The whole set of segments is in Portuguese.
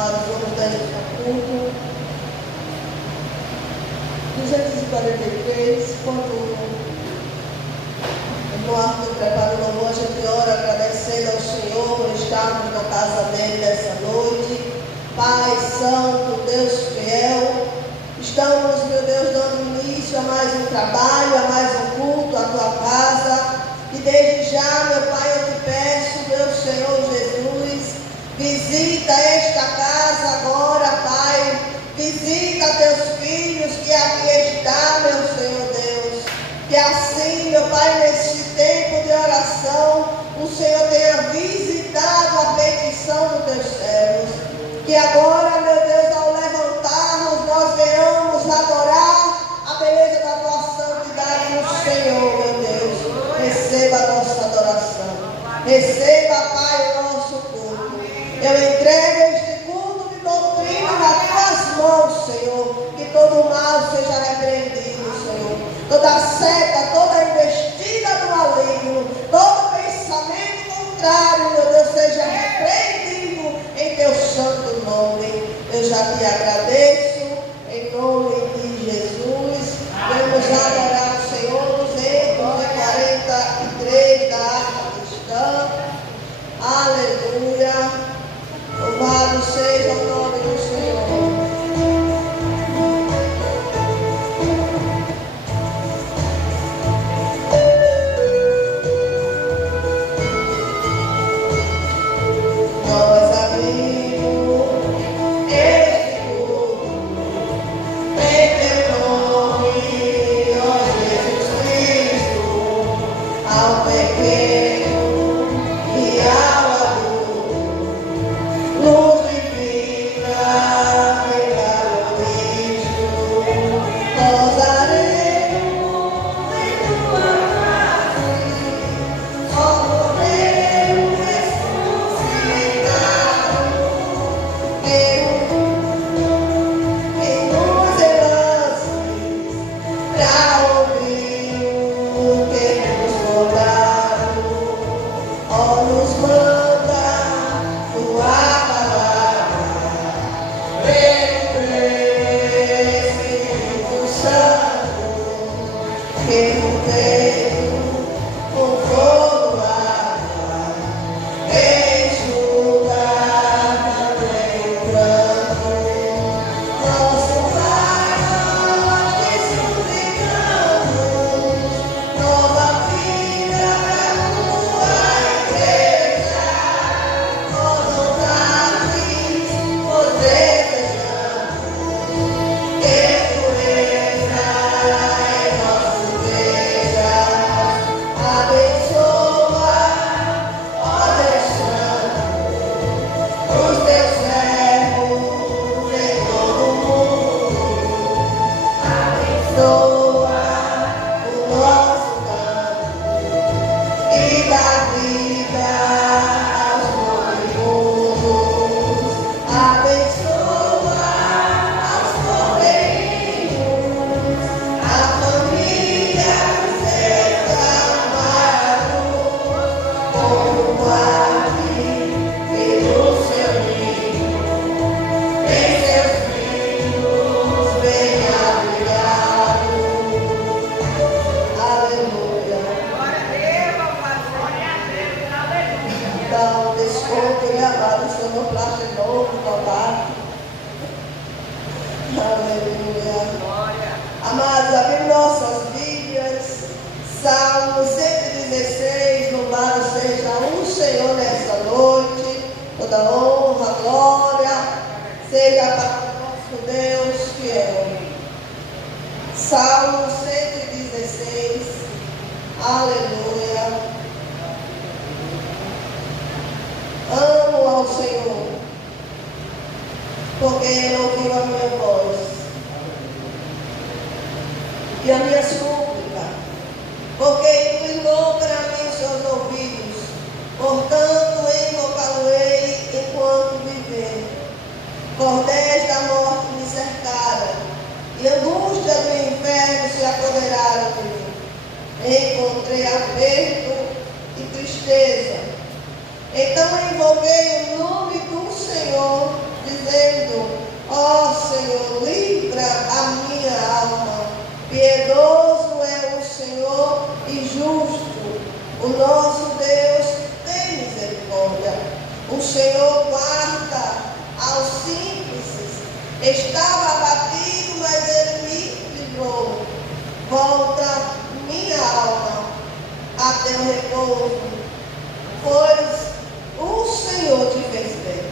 Amados, vamos dar início ao culto. 243, quando o Arthur prepara o louvor, a gente ora agradecendo ao Senhor por estarmos na casa dele nessa noite. Pai Santo, Deus fiel, estamos, meu Deus, dando início a mais um trabalho, a mais um culto, à tua casa. E desde já, meu Pai, eu te peço, meu Senhor Jesus, visita esta casa agora, Pai. Visita teus filhos que aqui estão, meu Senhor Deus. Que assim, meu Pai, neste tempo de oração, o Senhor tenha visitado a petição dos teus servos. Que agora, meu Deus, ao levantarmos, nós venhamos adorar a beleza da tua santidade no Senhor, meu Deus. Receba a nossa adoração. Receba, Pai, o nosso culto. Eu entrego este culto de doutrina nas tuas mãos, Senhor. Que todo mal seja repreendido, Senhor. Toda seta, toda investida do maligno, todo pensamento contrário, meu Deus, seja repreendido em teu santo nome. Eu já te agradeço, em nome de Jesus. Vamos adorar o Senhor nos hinos de 43 da harpa cristã. Aleluia. Louvado seja o nome do Senhor. Encontrei aperto e tristeza. Então invoquei o nome do Senhor, dizendo O Senhor guarda aos simples. Estava abatido, mas Ele me livrou. Volta minha alma a teu repouso, pois o Senhor te fez bem.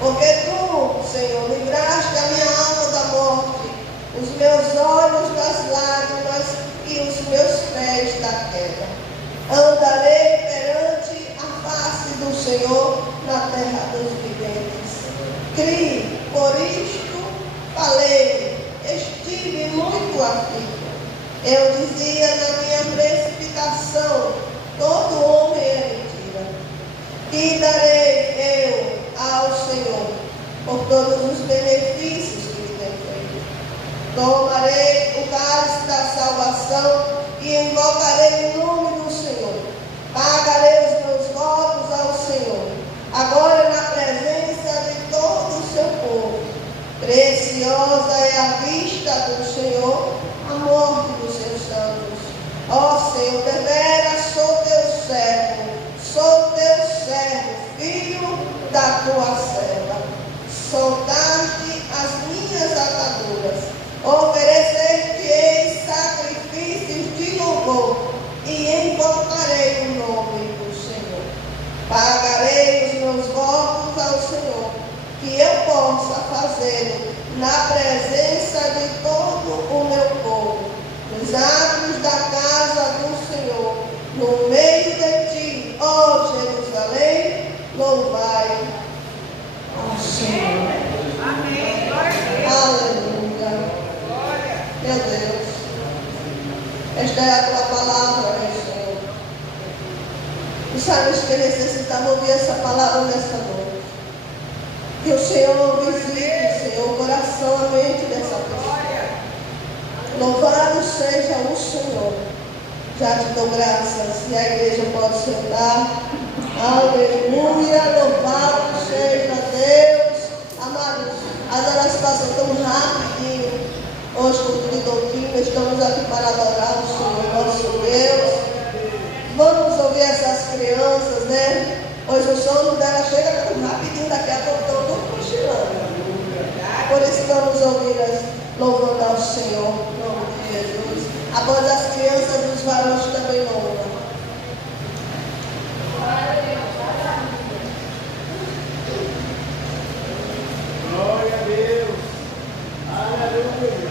Porque tu, Senhor, livraste a minha alma da morte, os meus olhos das lágrimas e os meus pés da queda. Andarei perante a face do Senhor na terra dos viventes. Criei, por isto falei, estive muito aflito. Eu dizia na minha precipitação, todo homem é mentira. Que darei eu ao Senhor por todos os benefícios que me tem feito? Tomarei o cálice da salvação e invocarei o nome do Senhor. Pagarei os meus votos ao Senhor, agora na presença de todo o seu povo. Preciosa é a vista do Senhor, a morte dos seus santos. Ó Senhor, deveras sou teu servo, filho da tua serva. Soltaste as minhas ataduras, oferecer-te-ei sacrifícios de louvor e invocarei o nome do Senhor. Pagarei os meus votos ao Senhor, que eu possa fazer na presença de todo o meu povo, nos atos da casa do Senhor, no meio de ti, ó Jerusalém, louvai ao Senhor. Amém. Glória a Deus. Aleluia. Glória. Meu Deus, esta é a tua palavra, meu Senhor. E sabes que necessitamos ouvir essa palavra nesta noite. Que o Senhor visite, Senhor, o coração, a mente dessa pessoa. Louvado seja o Senhor. Já te dou graças. E a igreja pode sentar. Aleluia. Louvado seja Deus. Amados, as horas passam tão rapidinho. Hoje, culto de doutrina, estamos aqui para adorar o Senhor, nosso Deus. Vamos ouvir essas crianças, né? Hoje o sono dela chega tão rapidinho, daqui a pouco estão todos cochilando. Por isso vamos ouvi-las louvando ao Senhor, em nome de Jesus. Após as crianças, os varões também louvam. Glória a Deus. Aleluia.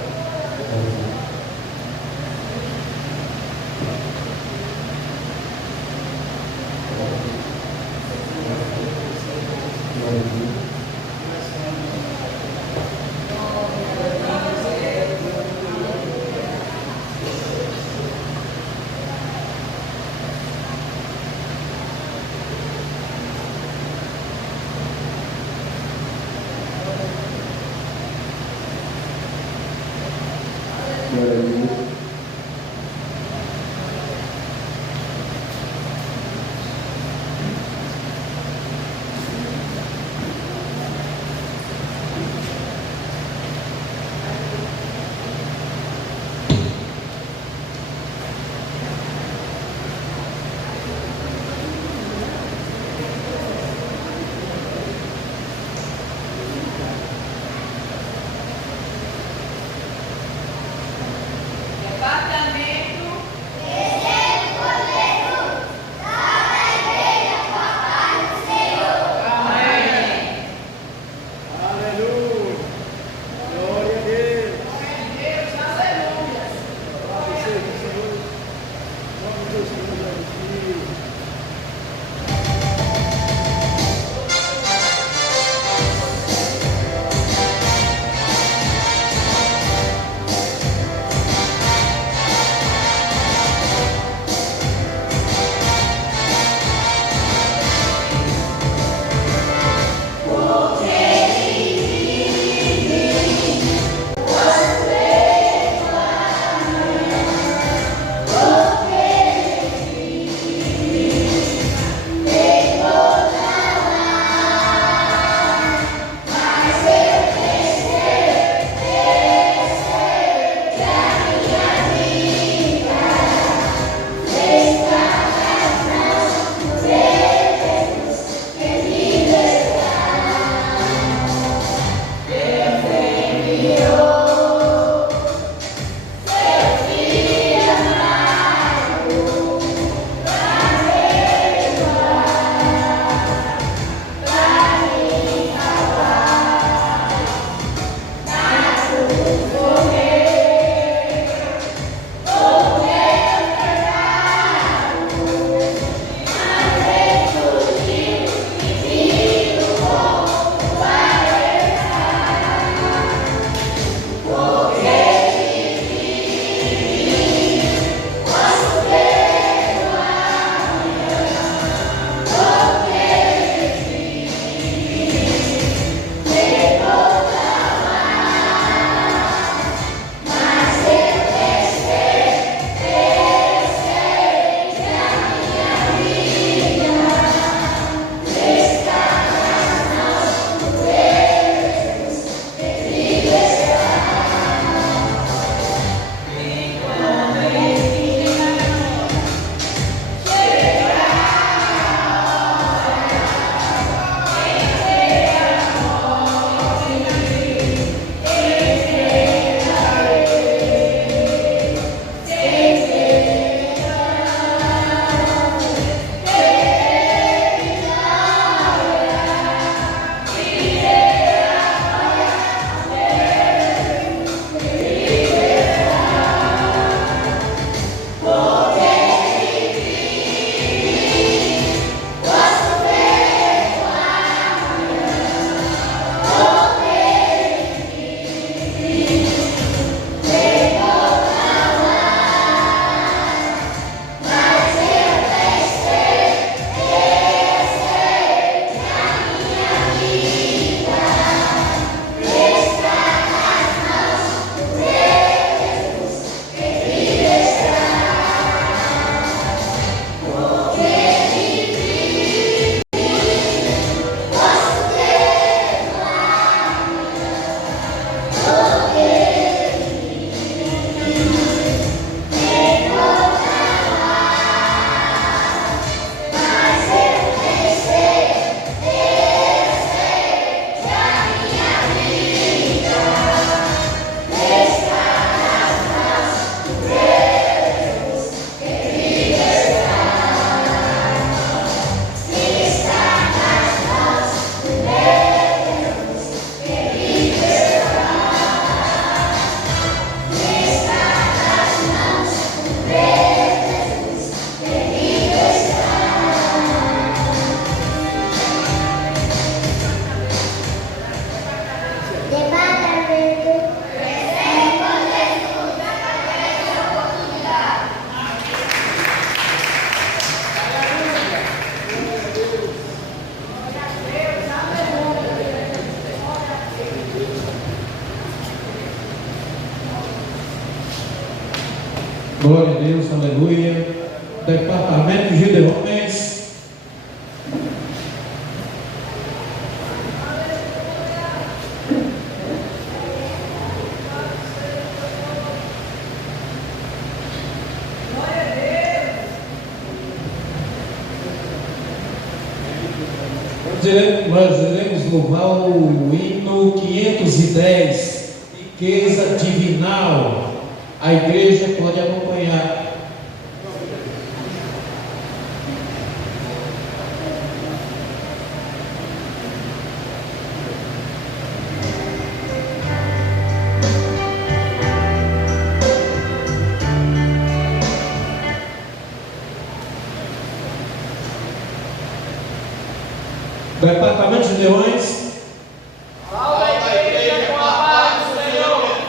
Glória a Deus, aleluia. Departamento de Gideões. Nós iremos louvar o hino 510, riqueza divinal. A igreja pode acompanhar. Departamento de Leões. Salve a igreja com a paz do Senhor.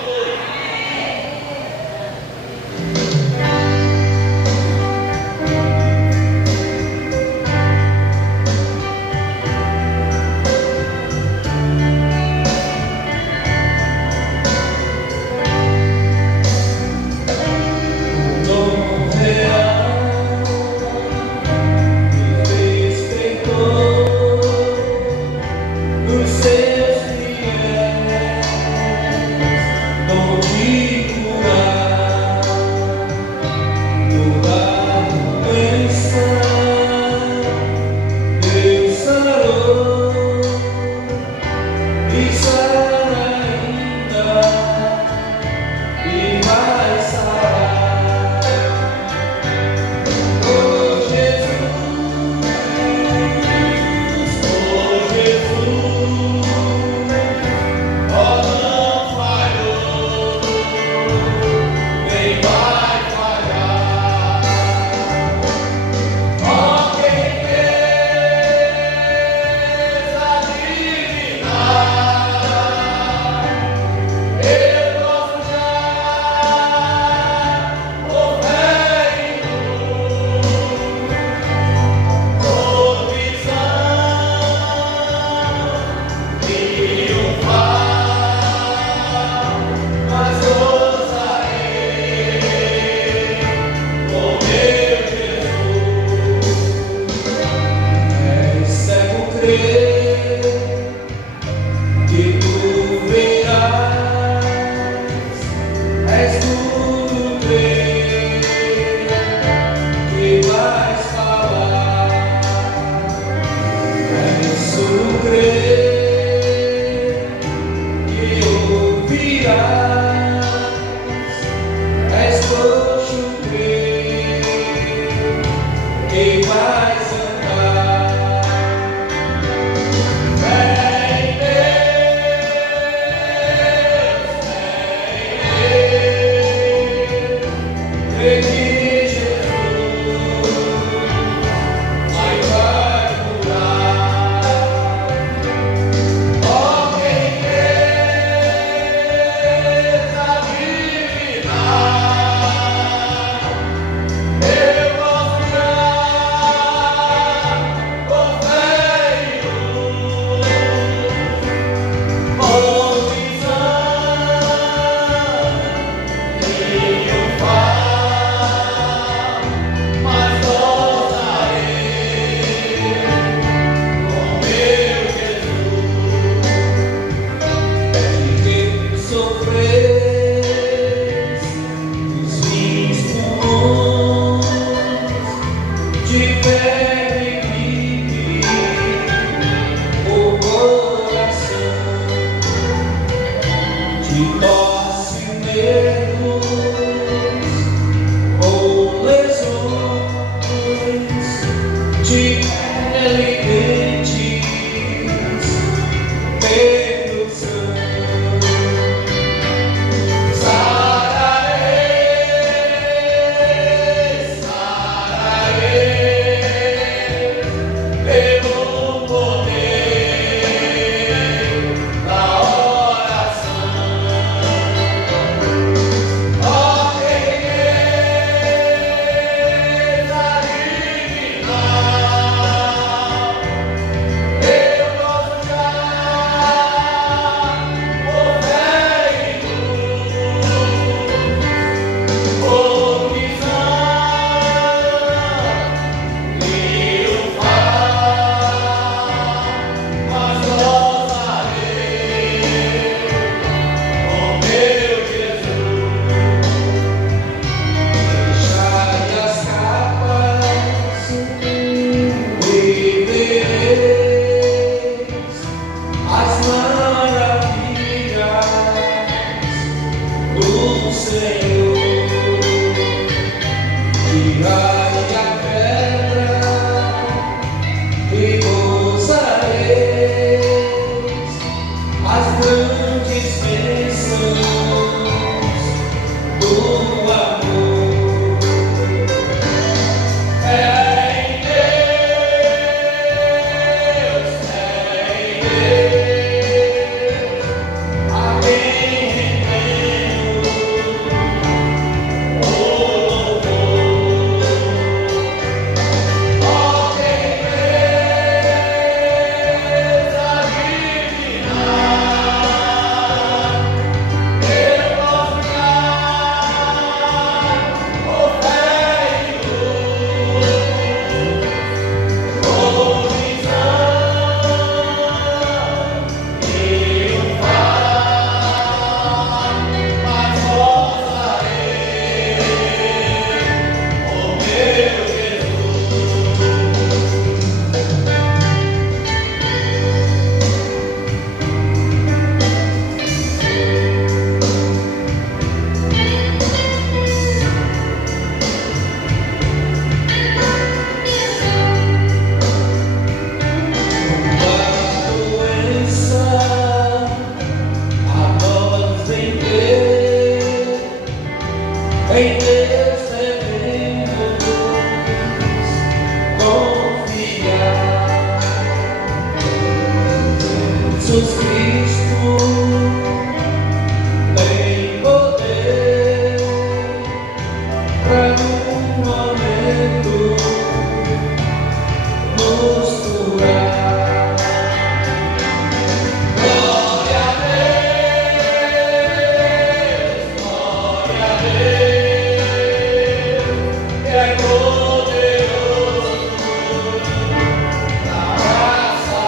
Senhor, tirai a pedra e gozareis as grandes bênçãos do amor. Em Deus devemos confiar. Jesus Cristo tem poder para num momento nos curar. Glória a Deus, glória a Deus. É poderoso na raça.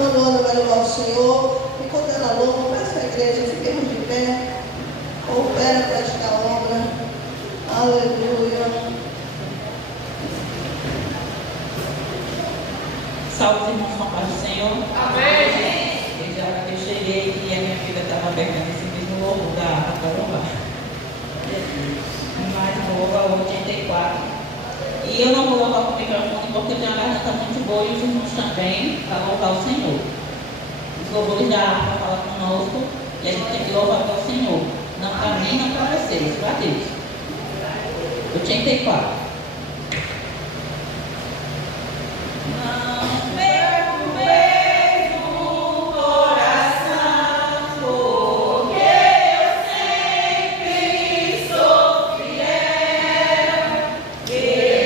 Mandando vai louvar o Senhor. Enquanto ela louva, peço à igreja, fiquemos de pé. Coopera para esta obra. Aleluia. Salve, irmãos, com a paz do Senhor. Amém. Desde a hora que eu cheguei, que a minha filha estava aberta nesse mesmo lugar para louvar. Mas vou louvar o 84. E eu não vou louvar com o microfone porque eu tenho uma garganta muito boa e os irmãos também para louvar o Senhor. Os louvores da harpa falam conosco e a gente tem que louvar para o Senhor. Não para mim, não para vocês, para Deus. 84. Yeah.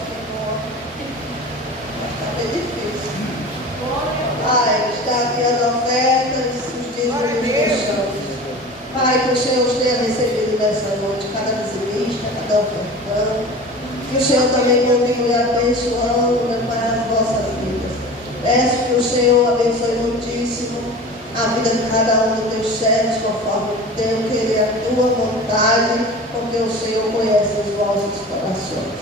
aqui com. Mas está bem difícil. Pai, está aqui as ofertas, os dízimos e os questões. Pai, que o Senhor os tenha recebido nessa noite, cada dizimista, cada ofertão. Que o Senhor também continue abençoando, meu Pai, as vossas vidas. Peço que o Senhor abençoe muitíssimo a vida de cada um dos teus servos, conforme o teu querer, a tua vontade, porque o Senhor conhece os vossos corações.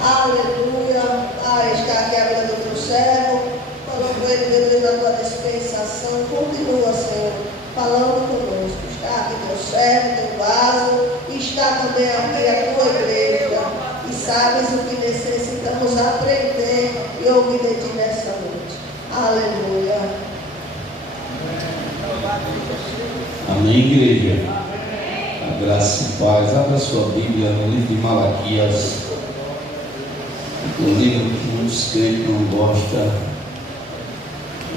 Aleluia. Pai, está aqui a vida do teu servo. Colocou ele, Deus, na tua dispensação. Continua, Senhor, falando conosco. Está aqui teu servo, teu vaso. Está também aqui a tua igreja. E sabes o que necessitamos aprender e ouvir de ti nessa noite. Aleluia. Amém, igreja. A graça e paz. Abra sua Bíblia no livro de Malaquias. O livro que muitos crentes não gostam.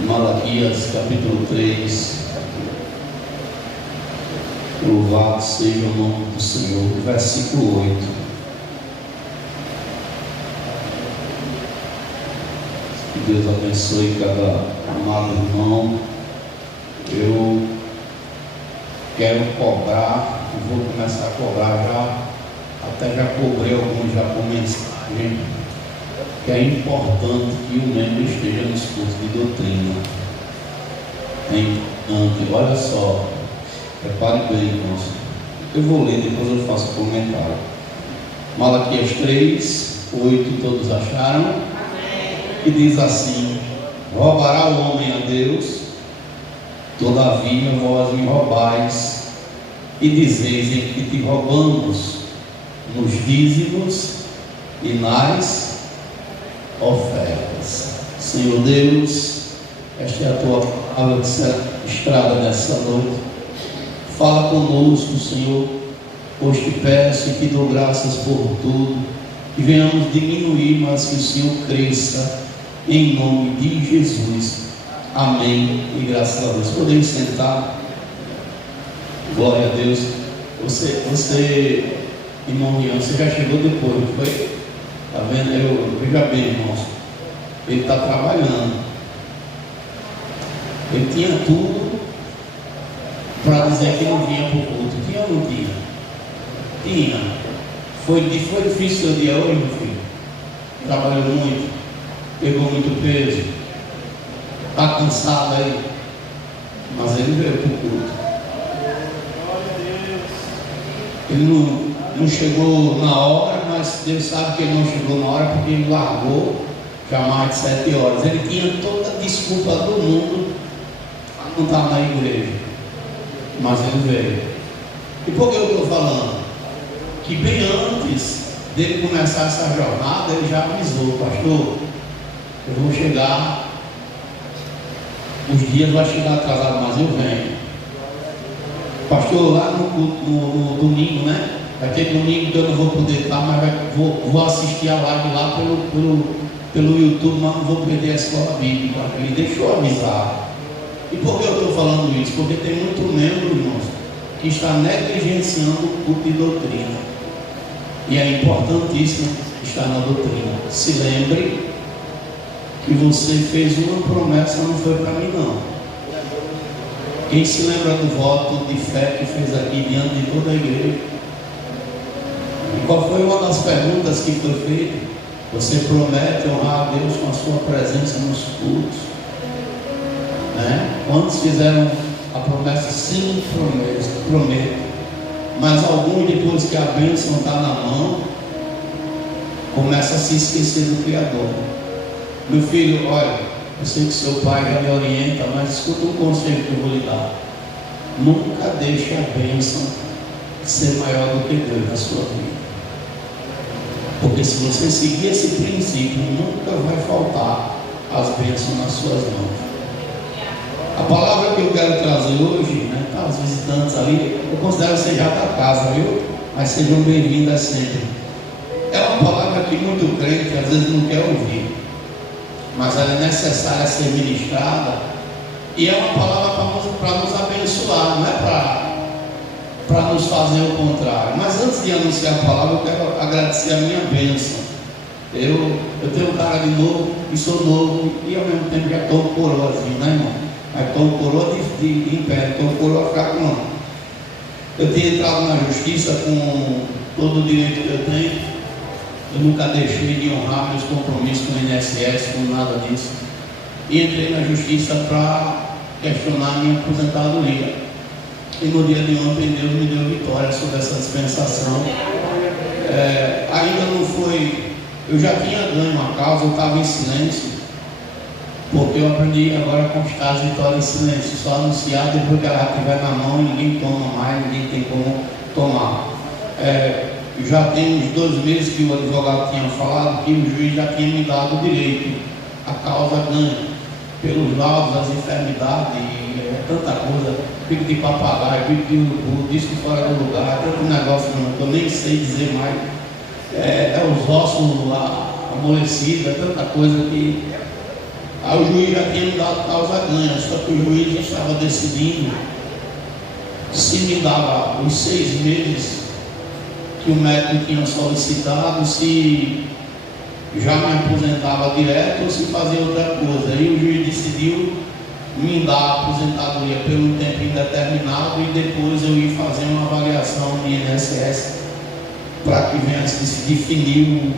Malaquias, capítulo 3. Louvado seja o nome do Senhor. Versículo 8. Que Deus abençoe cada amado irmão. Eu quero cobrar, vou começar a cobrar já, até já cobrei alguns já com mensagem, que é importante que o membro esteja nos cursos de doutrina. É importante, olha só, prepare bem, irmãos. Eu vou ler, depois eu faço comentário. Malaquias 3, 8, todos acharam? Amém. Que diz assim: roubará o homem a Deus? Todavia vós me roubais, e dizeis em que te roubamos, nos dízimos e nas ofertas. Senhor Deus, esta é a tua palavra que será ministrada nessa noite. Fala conosco, Senhor, pois te peço e te dou graças por tudo, que venhamos diminuir, mas que o Senhor cresça, em nome de Jesus. Amém e graças a Deus. Podemos sentar. Glória a Deus. Você, irmão Rian, você já chegou depois, não foi? Está vendo? Veja bem, irmãos. Ele está trabalhando. Ele tinha tudo para dizer que não vinha para o culto. Tinha ou não tinha? Tinha. Foi difícil o dia hoje, meu filho. Trabalhou muito. Pegou muito peso. Está cansado aí, mas ele veio para o culto. Ele não chegou na hora, mas Deus sabe que ele não chegou na hora porque ele largou já mais de 7 horas. Ele tinha toda a desculpa do mundo para não estar na igreja, mas ele veio. E por que eu estou falando? Que bem antes dele começar essa jornada, ele já avisou: pastor, eu vou chegar. Os dias vai chegar atrasado, mas eu venho. Pastor, lá no domingo, né? Vai ter domingo que eu não vou poder estar, mas vou assistir a live lá pelo YouTube, mas não vou perder a escola bíblica. Ele deixou avisar. E por que eu estou falando isso? Porque tem muito membro, irmãos, que está negligenciando o culto de doutrina. E é importantíssimo estar na doutrina. Se lembre que você fez uma promessa, não foi para mim não. Quem se lembra do voto de fé que fez aqui diante de toda a igreja? E qual foi uma das perguntas que foi feita? Você promete honrar a Deus com a sua presença nos cultos? Né? Quantos fizeram a promessa? Sim, prometo. Mas alguns, depois que a bênção está na mão, começa a se esquecer do Criador. Meu filho, olha, eu sei que seu pai já me orienta, mas escuta um conselho que eu vou lhe dar. Nunca deixe a bênção ser maior do que Deus na sua vida. Porque se você seguir esse princípio, nunca vai faltar as bênçãos nas suas mãos. A palavra que eu quero trazer hoje, né, para os visitantes ali, eu considero que seja da casa, viu? Mas sejam bem-vindas sempre. É uma palavra que muito crente às vezes não quer ouvir, mas ela é necessária ser ministrada, e é uma palavra para nos abençoar, não é para nos fazer o contrário. Mas antes de anunciar a palavra, eu quero agradecer a minha bênção. Eu tenho cara de novo e sou novo e ao mesmo tempo já estou coroazinho, né, irmão? Mas estou coroa de império, estou coroa fraco não. Eu tinha entrado na justiça com todo o direito que eu tenho. Eu nunca deixei de honrar meus compromissos com o INSS, com nada disso. E entrei na justiça para questionar a minha aposentadoria. E no dia de ontem Deus me deu vitória sobre essa dispensação. Ainda não foi. Eu já tinha ganho uma causa, eu estava em silêncio, porque eu aprendi agora a conquistar as vitórias em silêncio, só anunciar depois que ela estiver na mão e ninguém toma mais, ninguém tem como tomar. Já tem uns 2 meses que o advogado tinha falado que o juiz já tinha me dado o direito, a causa ganha, pelos laudos, as enfermidades, tanta coisa, pico de papagaio, pico de urubu, disco fora do lugar, tanto negócio que eu nem sei dizer mais. Os ossos amolecidos, tanta coisa que. Aí o juiz já tinha me dado causa ganha, só que o juiz estava decidindo se me dava os 6 meses que o médico tinha solicitado, se já me aposentava direto ou se fazia outra coisa. Aí o juiz decidiu me dar a aposentadoria por um tempo indeterminado e depois eu ia fazer uma avaliação no INSS para que venha se definir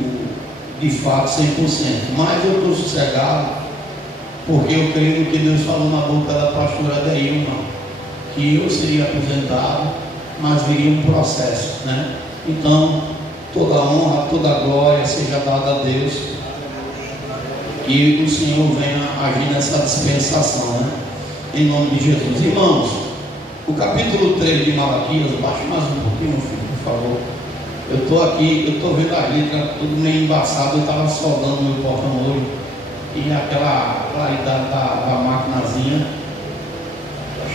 de fato 100%. Mas eu estou sossegado, porque eu creio que Deus falou na boca da pastora Deilma, que eu seria aposentado, mas viria um processo, né? Então, toda honra, toda glória seja dada a Deus, e o Senhor venha agir nessa dispensação, né? Em nome de Jesus. Irmãos, o capítulo 3 de Malaquias, baixe mais um pouquinho, filho, por favor. Eu estou aqui, eu estou vendo a letra, tudo meio embaçado, eu estava soldando meu porta-molho e aquela claridade da maquinazinha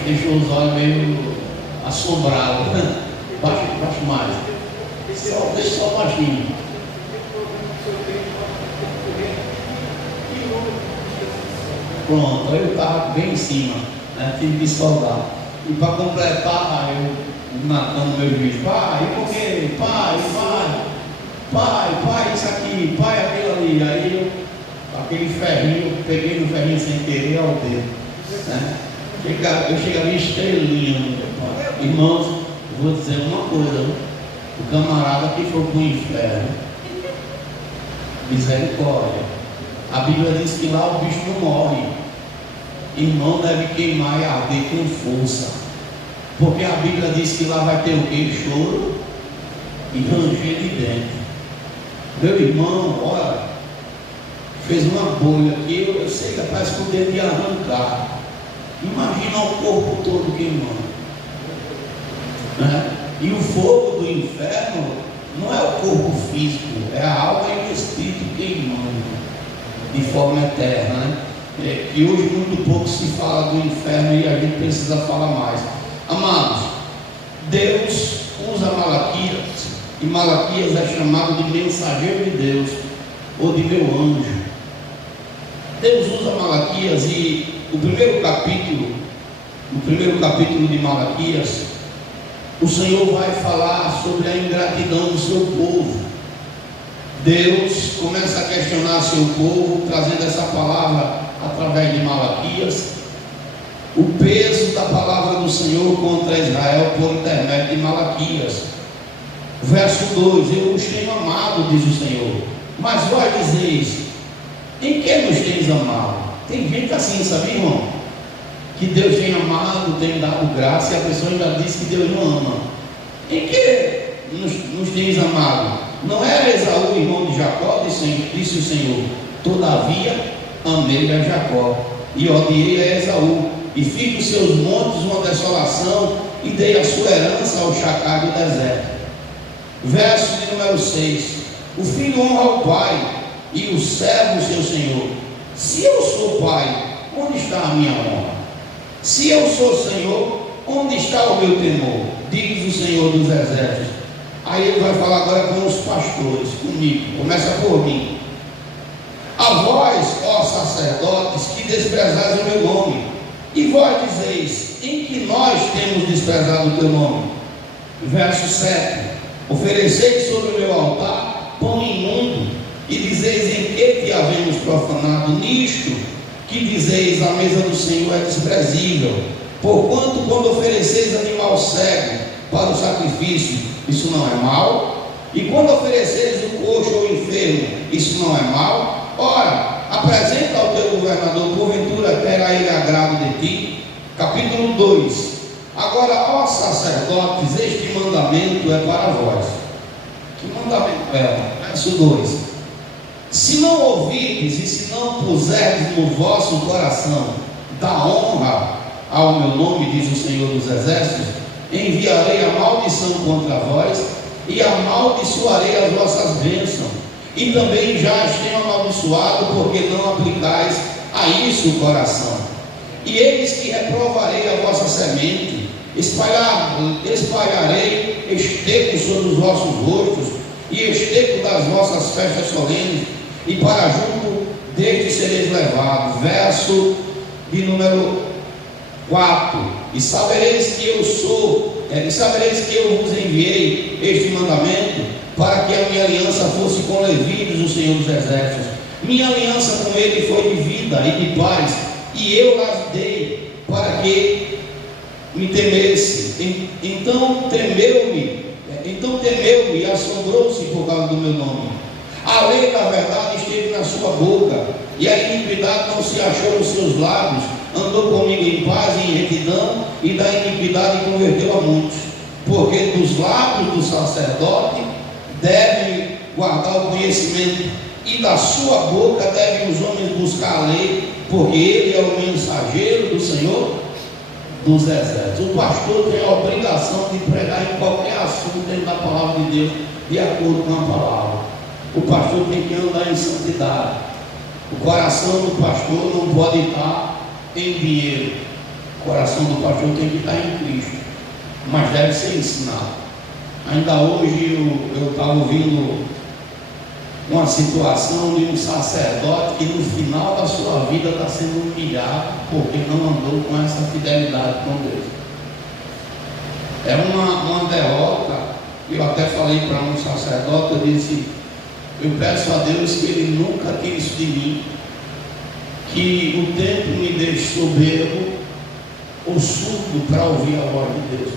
deixou os olhos meio assombrados. Baixe mais. Deixa só baixinho. Pronto, aí eu estava bem em cima, né? Tive que soldar. E para completar, eu matando meu juiz, pai, por quê? Pai, isso aqui, pai, aquilo ali. Aí eu, aquele ferrinho, peguei no ferrinho sem querer ao dedo, né? Eu chegava em estrelinha, meu pai. Irmãos, vou dizer uma coisa, o camarada que foi para o inferno, misericórdia. A Bíblia diz que lá o bicho não morre. Irmão, deve queimar e arder com força. Porque a Bíblia diz que lá vai ter o quê? Choro e ranger de dentro. Meu irmão, olha, fez uma bolha aqui, eu sei que parece que o dedo ia arrancar. Imagina o corpo todo queimando, né? E o fogo do inferno não é o corpo físico, é a alma e o espírito queimando de forma eterna, né? E hoje muito pouco se fala do inferno e a gente precisa falar mais. Amados, Deus usa Malaquias, e Malaquias é chamado de mensageiro de Deus, ou de meu anjo. Deus usa Malaquias, e o primeiro capítulo de Malaquias, o Senhor vai falar sobre a ingratidão do seu povo. Deus começa a questionar seu povo, trazendo essa palavra através de Malaquias, o peso da palavra do Senhor contra Israel por intermédio de Malaquias. Verso 2: eu os tenho amado, diz o Senhor, mas vós dizeis, em que nos tens amado? Tem gente assim, sabe, irmão? Que Deus tem amado, tem dado graça, e a pessoa ainda diz que Deus não ama. Em que nos tens amado? Não era Esaú, irmão de Jacó? Disse o Senhor, todavia amei a Jacó e odiei a Esaú, e fiz dos seus montes uma desolação, e dei a sua herança ao chacal do deserto. Verso de número 6: o filho honra ao pai, e o servo seu senhor. Se eu sou pai, onde está a minha honra? Se eu sou Senhor, onde está o meu temor? Diz o Senhor dos exércitos. Aí ele vai falar agora com os pastores, comigo, começa por mim. A vós, ó sacerdotes, que desprezais o meu nome, e vós dizeis, em que nós temos desprezado o teu nome? Verso 7: oferecei sobre o meu altar pão imundo, E dizeis: em que te havemos profanado? Nisto que dizeis: a mesa do Senhor é desprezível. Porquanto, quando ofereceis animal cego para o sacrifício, isso não é mal? E quando ofereceis o coxo ou enfermo, isso não é mal? Ora, apresenta ao teu governador, porventura terá ele agrado de ti. Capítulo 2. Agora, ó sacerdotes, este mandamento é para vós. Que mandamento é? Verso 2. Se não ouvirdes e se não puserdes no vosso coração da honra ao meu nome, diz o Senhor dos Exércitos, enviarei a maldição contra vós e amaldiçoarei as vossas bênçãos. E também já as tenho amaldiçoado, porque não aplicais a isso o coração. E eis que reprovarei a vossa semente, espalharei esteco sobre os vossos rostos, e esteco das vossas festas solenes, e para junto deste sereis levados. Verso de número 4. E sabereis que eu sou, e sabereis que eu vos enviei este mandamento, para que a minha aliança fosse com Levi, diz o Senhor dos Exércitos. Minha aliança com ele foi de vida e de paz, e eu las dei para que me temesse. Então temeu-me e assombrou-se por causa do meu nome. A lei da verdade esteve na sua boca, e a iniquidade não se achou nos seus lábios. Andou comigo em paz e em retidão, e da iniquidade converteu a muitos. Porque dos lábios do sacerdote devem guardar o conhecimento, e da sua boca devem os homens buscar a lei, porque ele é o mensageiro do Senhor dos Exércitos. O pastor tem a obrigação de pregar em qualquer assunto dentro da palavra de Deus, de acordo com a palavra. O pastor tem que andar em santidade. O coração do pastor não pode estar em dinheiro. O coração do pastor tem que estar em Cristo, mas deve ser ensinado. Ainda hoje eu estava ouvindo uma situação de um sacerdote que no final da sua vida está sendo humilhado porque não andou com essa fidelidade com Deus. É uma derrota. Eu até falei para um sacerdote, eu disse: eu peço a Deus que Ele nunca tire isso de mim, que o tempo me deixe soberbo ou surdo para ouvir a voz de Deus.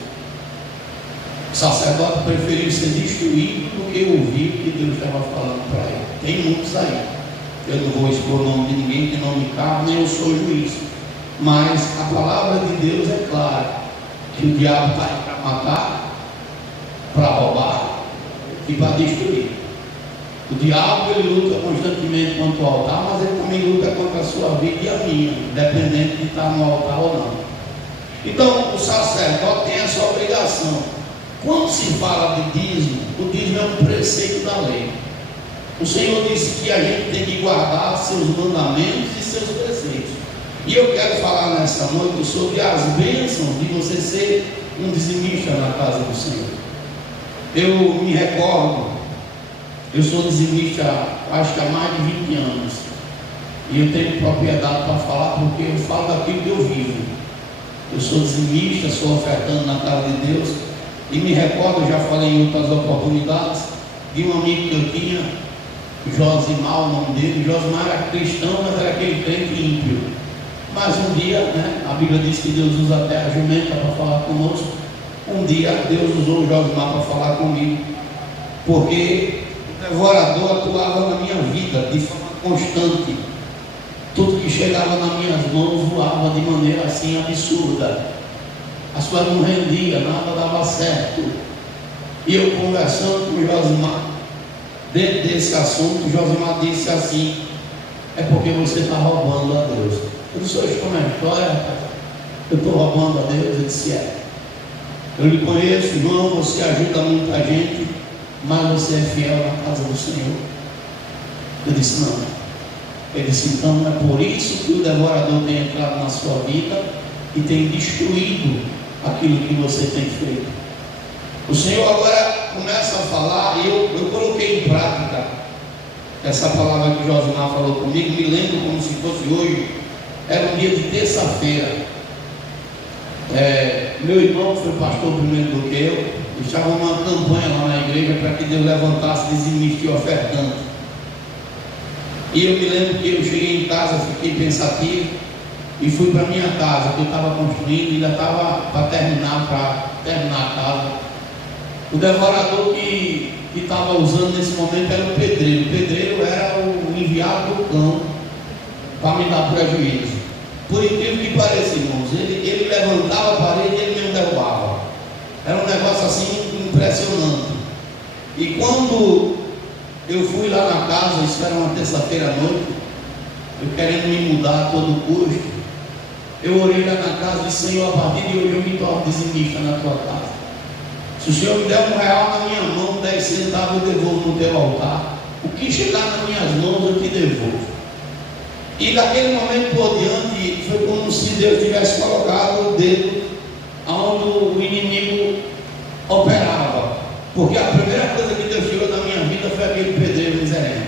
O sacerdote preferiu ser destruído do que ouvir o que Deus estava falando para ele. Tem muitos aí. Eu não vou expor o nome de ninguém, que não me cabe, nem eu sou juiz. Mas a palavra de Deus é clara, que o diabo está aí para matar, para roubar e para destruir. O diabo, ele luta constantemente contra o altar, mas ele também luta contra a sua vida e a minha, independente de estar no altar ou não. Então, o sacerdote tem essa obrigação. Quando se fala de dízimo, o dízimo é um preceito da lei. O Senhor disse que a gente tem que guardar seus mandamentos e seus preceitos. E eu quero falar nessa noite sobre as bênçãos de você ser um dizimista na casa do Senhor. Eu me recordo, eu sou dizimista acho que há mais de 20 anos. E eu tenho propriedade para falar porque eu falo daquilo que eu vivo. Eu sou dizimista, sou ofertando na casa de Deus. E me recordo, eu já falei em outras oportunidades, de um amigo que eu tinha, Josimar, o nome dele. Josimar era cristão, mas era aquele crente ímpio. Mas um dia, a Bíblia diz que Deus usa até a jumenta para falar conosco. Um dia Deus usou o Josimar para falar comigo, porque o devorador atuava na minha vida de forma constante. Tudo que chegava nas minhas mãos voava de maneira assim absurda. As coisas não rendiam, nada dava certo. E eu conversando com o Josimar, dentro desse assunto, o Josimar disse assim: é porque você está roubando a Deus. Eu disse: hoje como é a história, rapaz? Eu estou roubando a Deus? Ele disse: é. Eu lhe conheço, irmão, você ajuda muita gente, mas você é fiel na casa do Senhor. Eu disse: não. Ele disse: então é por isso que o devorador tem entrado na sua vida e tem destruído aquilo que você tem feito. O Senhor agora começa a falar, e eu coloquei em prática essa palavra que o Josimar falou comigo. Me lembro como se fosse hoje. Era um dia de terça-feira. Meu irmão foi pastor primeiro do que eu. Estava numa campanha lá na igreja para que Deus levantasse dizimista e ofertante. E eu me lembro que eu cheguei em casa, fiquei pensativo e fui para minha casa, que eu estava construindo, ainda estava para terminar a casa. O devorador que estava usando nesse momento era o pedreiro. O pedreiro era o enviado do cão para me dar prejuízo. Por incrível que pareça, irmãos, ele levantava a parede e ele me derrubava. Era um negócio assim impressionante. E quando eu fui lá na casa, isso era uma terça-feira à noite, eu querendo me mudar a todo custo, eu orei lá na casa e disse: Senhor, a partir de hoje eu me torno dizimista na tua casa. Se o Senhor me der R$1 na minha mão, 10 centavos eu devolvo no teu altar. O que chegar nas minhas mãos eu te devolvo. E daquele momento por diante, foi como se Deus tivesse colocado o dedo onde o inimigo operava. Porque a primeira coisa que Deus tirou da minha vida foi aquele pedreiro miserento.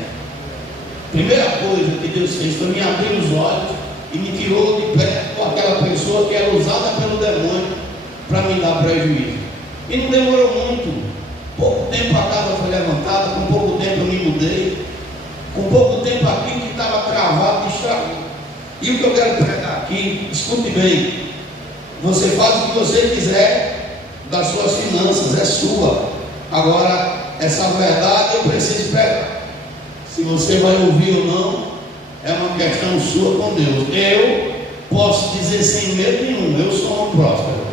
Primeira coisa que Deus fez foi me abrir os olhos e me tirou de perto com aquela pessoa que era usada pelo demônio para me dar prejuízo. E não demorou muito. Pouco tempo a casa foi levantada, com pouco tempo eu me mudei, com pouco tempo aquilo que estava travado estragou. E o que eu quero pregar aqui, escute bem: você faz o que você quiser das suas finanças, é sua. Agora, essa verdade eu preciso pregar. Se você vai ouvir ou não, é uma questão sua com Deus. Eu posso dizer sem medo nenhum: eu sou um próspero.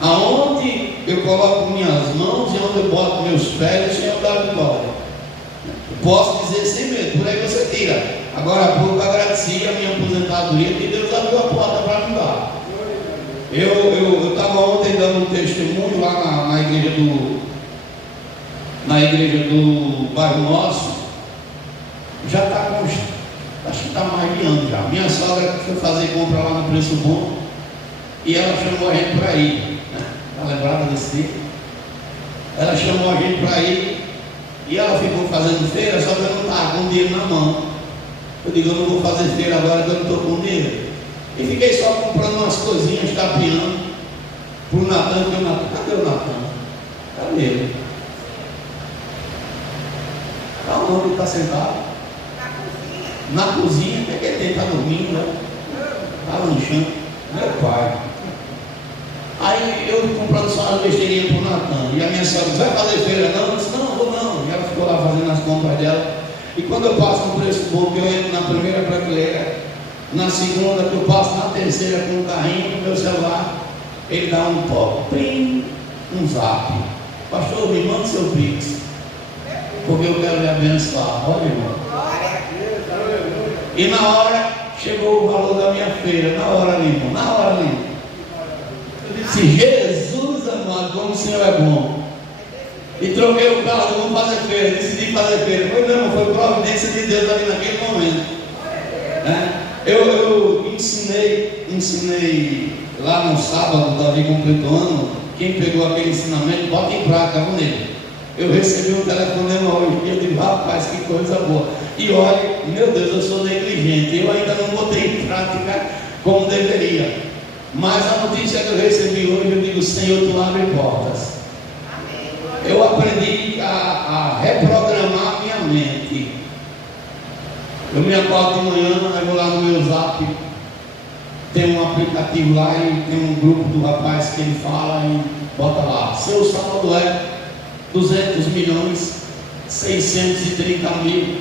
Aonde eu coloco minhas mãos e onde eu boto meus pés, o Senhor dá a vitória. Posso dizer sem medo, por aí você tira. Agora há pouco agradeci a minha aposentadoria, que Deus abriu a porta para me dar. Eu estava ontem dando um testemunho lá na igreja do bairro nosso. Já está com, acho que está mais de ano já. Minha sogra foi fazer compra lá no Preço Bom e ela chamou a gente para ir. Está lembrada desse dia? Ela chamou a gente para ir e ela ficou fazendo feira, só que eu não estava com dinheiro na mão. Eu digo: eu não vou fazer feira agora que eu não estou com dinheiro. E fiquei só comprando umas coisinhas, tapeando para o Natan, porque o Natan, cadê o Natan? Cadê ele? Está onde ele está sentado? Na cozinha. O que é que ele tem? Está dormindo, né? Está lanchando. Meu pai. Aí eu fui comprando só as besteirinhas para o Natan. E a minha sogra disse: vai fazer feira não? Eu disse: não, vou não. E ela ficou lá fazendo as compras dela. E quando eu passo no Preço Bom, que eu entro na primeira prateleira, na segunda, que eu passo na terceira com o carrinho, no meu celular, ele dá um toque, plim, um zap: pastor, me manda seu Pix, porque eu quero lhe abençoar. Olha, irmão. E na hora chegou o valor da minha feira, na hora ali, irmão, na hora ali. Eu disse: Jesus amado, como o Senhor é bom. E troquei o carro, vamos fazer feira, decidi fazer feira. Foi não, foi providência de Deus ali naquele momento. Eu ensinei lá no sábado, Davi completou ano. Quem pegou aquele ensinamento, bota em prática com ele. Eu recebi um telefonema hoje e eu digo: rapaz, que coisa boa. E olha, meu Deus, eu sou negligente, eu ainda não botei em prática como deveria. Mas a notícia que eu recebi hoje, eu digo: Senhor, tu abre portas. Eu aprendi a reprogramar minha mente. Eu me acordo de manhã, eu vou lá no meu zap, tem um aplicativo lá e tem um grupo do rapaz que ele fala e bota lá: seu saldo é 200 milhões 630 mil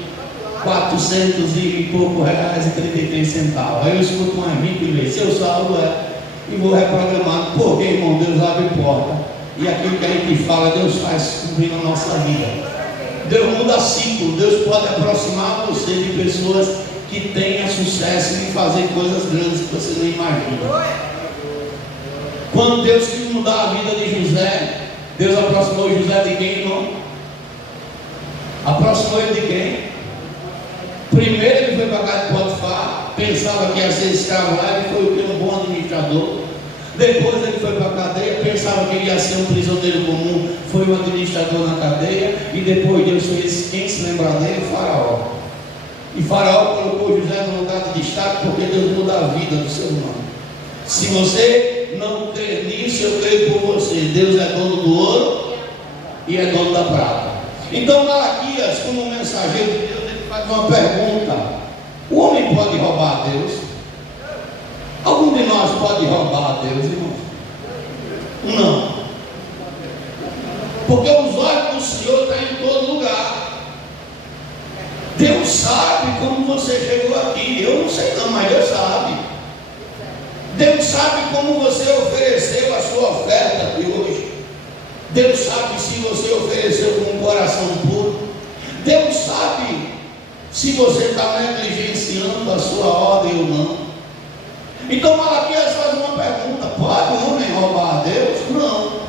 400 e pouco reais e 33 centavos. Aí eu escuto mais 20 vezes: seu saldo é, e vou reprogramar. Porque, irmão, Deus abre porta. E aquilo que a gente fala, Deus faz cumprir na nossa vida. Deus muda ciclo. Deus pode aproximar você de pessoas que tenham sucesso em fazer coisas grandes que você não imagina. Quando Deus quis mudar a vida de José, Deus aproximou José de quem, irmão? Aproximou ele de quem? Primeiro ele foi para a casa de Potifar, pensava que ia ser escravo lá, ele foi o que? Um bom administrador. Depois ele foi para a cadeia, pensava que ele ia ser um prisioneiro comum, foi um administrador na cadeia. E depois Deus fez, quem se lembrar dele? Faraó. E Faraó colocou José no lugar de destaque, porque Deus muda a vida do ser humano. Se você não crer nisso, eu creio por você. Deus é dono do ouro e é dono da prata. Então Malaquias, como mensageiro de Deus, ele faz uma pergunta: o homem pode roubar a Deus? Algum de nós pode roubar a Deus, irmãos? Não. Porque os olhos do Senhor estão em todo lugar. Deus sabe como você chegou aqui. Eu não sei não, mas Deus sabe. Deus sabe como você ofereceu a sua oferta de hoje. Deus sabe se você ofereceu com um coração puro. Deus sabe se você está negligenciando a sua ordem ou não. Então Malaquias faz uma pergunta: pode o homem roubar a Deus? Não.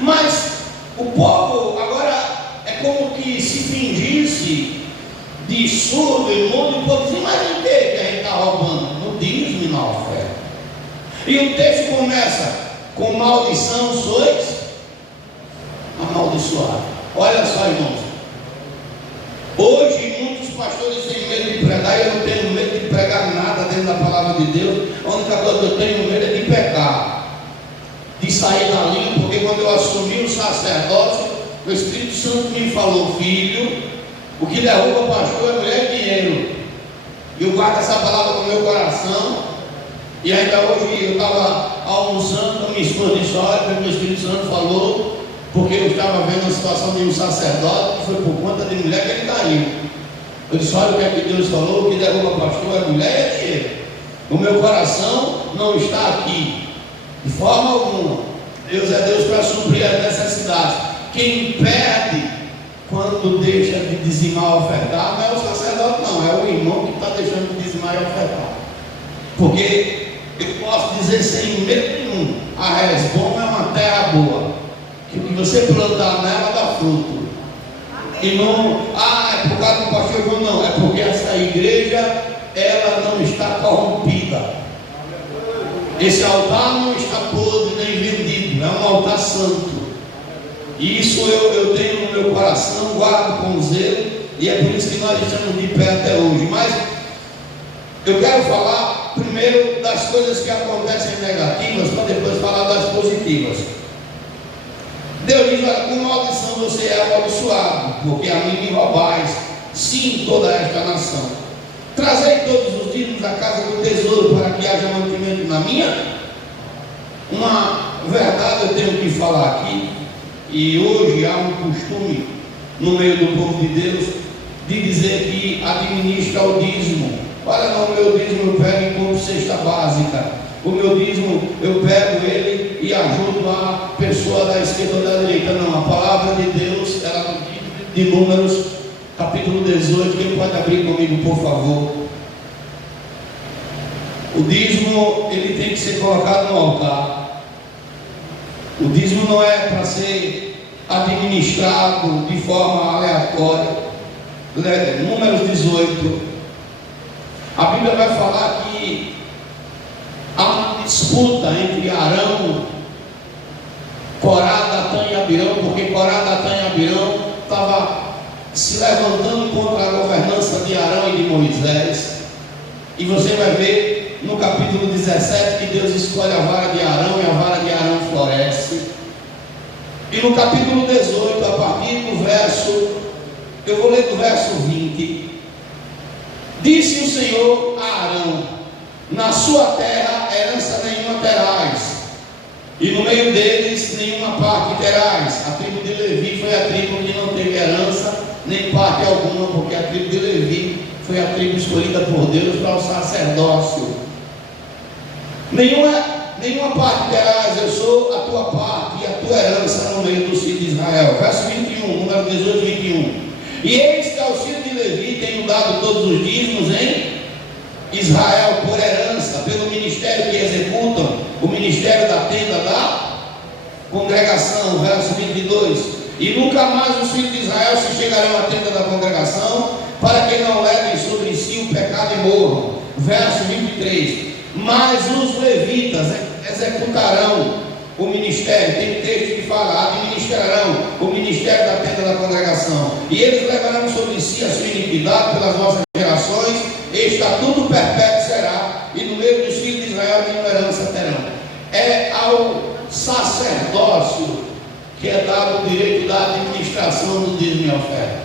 Mas o povo agora é como que se fingisse de surdo e mudo, e o povo diz: mas em que a gente está roubando? No dízimo e na oferta. E o texto começa com: maldição sois amaldiçoados. Olha só, irmãos, hoje muitos pastores têm medo de pregar, e eu não tenho medo de pregar nada dentro da palavra de Deus. A única coisa que eu tenho medo é de pecar, de sair da linha, porque quando eu assumi o sacerdócio, o Espírito Santo me falou: filho, o que derruba pastor é mulher e dinheiro. E eu guardo essa palavra no meu coração. E ainda hoje eu estava almoçando com minha esposa e disse: olha, o Espírito Santo falou, porque eu estava vendo a situação de um sacerdote que foi por conta de mulher que ele caiu. Eu disse: olha o que é que Deus falou, o que derruba pastor é mulher e dinheiro. O meu coração não está aqui, de forma alguma. Deus é Deus para suprir as necessidades. Quem perde quando deixa de dizimar e ofertar não é o sacerdote, não, é o irmão que está deixando de dizimar e ofertar. Porque eu posso dizer sem medo nenhum: a Hesbom é uma terra boa, que o que você plantar nela dá fruto. E não, é por causa do pastor João, não, é porque essa igreja, ela não está corrompida. Esse altar não está podre nem vendido, é um altar santo. E isso eu tenho no meu coração, guardo com zelo, e é por isso que nós estamos de pé até hoje. Mas eu quero falar primeiro das coisas que acontecem negativas, para depois falar das positivas. Deus diz: olha, com maldição você é amaldiçoado, porque a mim me roubais, sim, toda esta nação. Trazei todos os dízimos da casa do tesouro, para que haja mantimento na minha. Uma verdade eu tenho que falar aqui, e hoje há um costume no meio do povo de Deus de dizer que administra o dízimo. Olha, não, o meu dízimo eu pego e compro cesta básica. O meu dízimo eu pego ele e ajudo a pessoa da esquerda ou da direita. Não, a palavra de Deus, ela no livro de Números, capítulo 18, quem pode abrir comigo, por favor? O dízimo, ele tem que ser colocado no altar. O dízimo não é para ser administrado de forma aleatória. Números 18. A Bíblia vai falar que há uma disputa entre Arão, Corá, Datã e Abirão, porque Corá, Datã e Abirão estavam se levantando contra a governança de Arão e de Moisés. E você vai ver no capítulo 17 que Deus escolhe a vara de Arão e a vara de Arão floresce. E no capítulo 18, a partir do verso, eu vou ler do verso 20. Disse o Senhor a Arão: na sua terra herança nenhuma terás, e no meio deles nenhuma parte terás. A tribo de Levi foi a tribo que não teve herança, nem parte alguma, porque a tribo de Levi foi a tribo escolhida por Deus para o sacerdócio. Nenhuma parte terás, eu sou a tua parte e a tua herança no meio dos filhos de Israel. Verso 21, número 18, 21. E eis que aos filhos de Levi tenho dado todos os dízimos em Israel por herança, pelo ministério que executam, o ministério da tenda da congregação. Verso 22. E nunca mais os filhos de Israel se chegarão à tenda da congregação, para que não levem sobre si o pecado e morram. Verso 23. Mas os levitas executarão o ministério. Tem texto que fala: administrarão o ministério da tenda da congregação, e eles levarão sobre si a sua iniquidade pelas nossas gerações, e estatuto perpétuo será, e no meio dos filhos de Israel nenhuma herança terão. É ao sacerdócio que é dado o direito da administração do dízimo e oferta.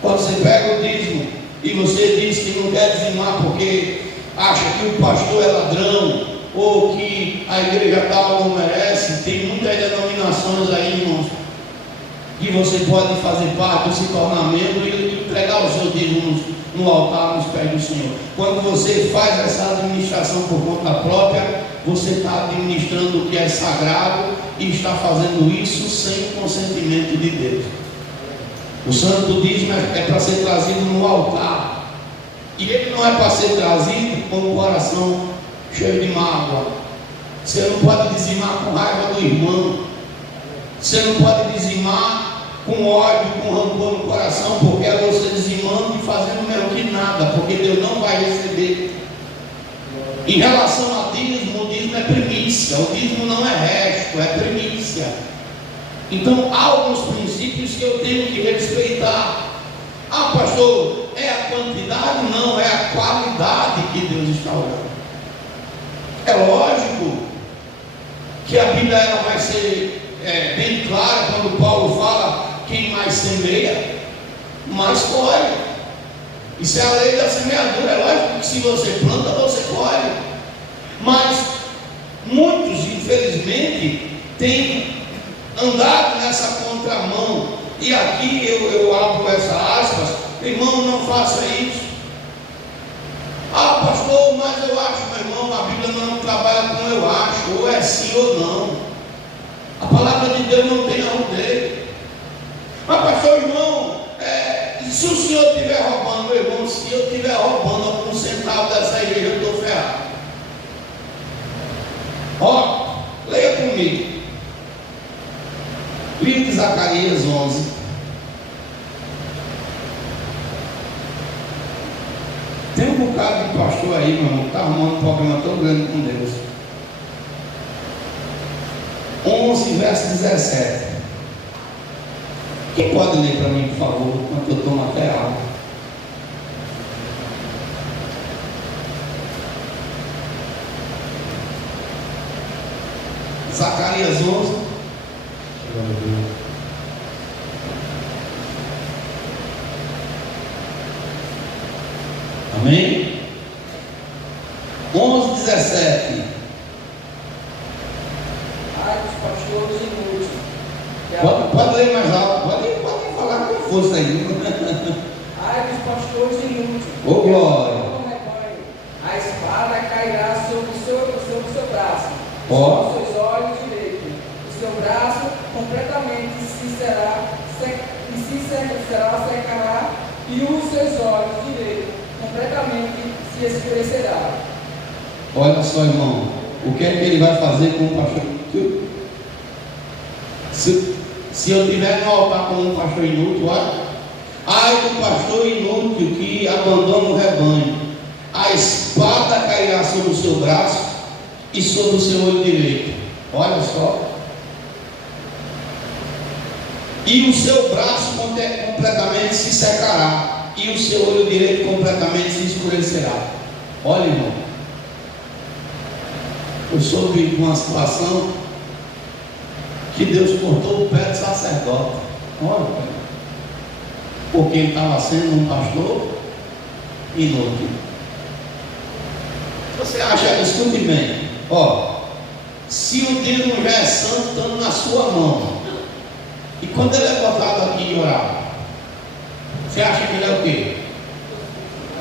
Quando você pega o dízimo e você diz que não quer dizimar porque acha que o pastor é ladrão, ou que a igreja tal não merece, tem muitas denominações aí, irmãos, que você pode fazer parte, se tornar membro e entregar os seus dízimos no altar, nos pés do Senhor. Quando você faz essa administração por conta própria, você está administrando o que é sagrado e está fazendo isso sem o consentimento de Deus. O santo dízimo é para ser trazido no altar, e ele não é para ser trazido com o coração cheio de mágoa. Você não pode dizimar com raiva do irmão, você não pode dizimar com ódio, com rancor no coração, porque é você dizimando e fazendo menos que nada, porque Deus não vai receber. Em relação a dízimo, o dízimo é primícia, o dízimo não é resto, é primícia. Então há alguns princípios que eu tenho que respeitar. Ah, pastor, é a quantidade? Não, é a qualidade que Deus está olhando. É lógico que a Bíblia ela vai ser bem clara quando Paulo fala: quem mais semeia, mais colhe. Isso é a lei da semeadura. É lógico que se você planta, você colhe. Mas muitos, infelizmente, têm andado nessa contramão. E aqui eu abro essa aspas: irmão, não faça isso. Ah, pastor, mas eu acho, meu irmão, a Bíblia não trabalha com eu acho, ou é sim ou não. A palavra de Deus não tem arrudeio. Mas pastor, irmão, se o senhor estiver roubando, meu irmão, se eu estiver roubando algum centavo dessa igreja, eu estou ferrado. Ó, leia comigo. Livro de Zacarias 11. Tem um bocado de pastor aí, meu irmão, que está arrumando um problema tão grande com Deus. 11, verso 17. Quem pode ler para mim, por favor, enquanto eu tomo até água? Zacarias 11. Amém? 11, 17. Ai dos pastores inúteis. Pode ler mais alto, pode falar com força aí. Ai dos pastores inúteis. Ô glória! A espada cairá sobre o seu braço, Ó. sobre os seus olhos direitos. O seu braço completamente secará, e os seus olhos direitos completamente se escurecerá. Olha só, irmão, o que é que ele vai fazer com o pastor? Se eu estiver no altar com um pastor inútil, olha, ai do pastor inútil que abandona o rebanho, a espada cairá sobre o seu braço e sobre o seu olho direito. Olha só. E o seu braço completamente se secará, e o seu olho direito completamente se escurecerá. Olha, irmão, eu soube de uma situação que Deus cortou o pé do sacerdote. Olha, porque ele estava sendo um pastor inútil. Você acha, escute bem, ó, se o dízimo já é santo, estando na sua mão, e quando ele é botado aqui e orar, você acha que ele é o quê?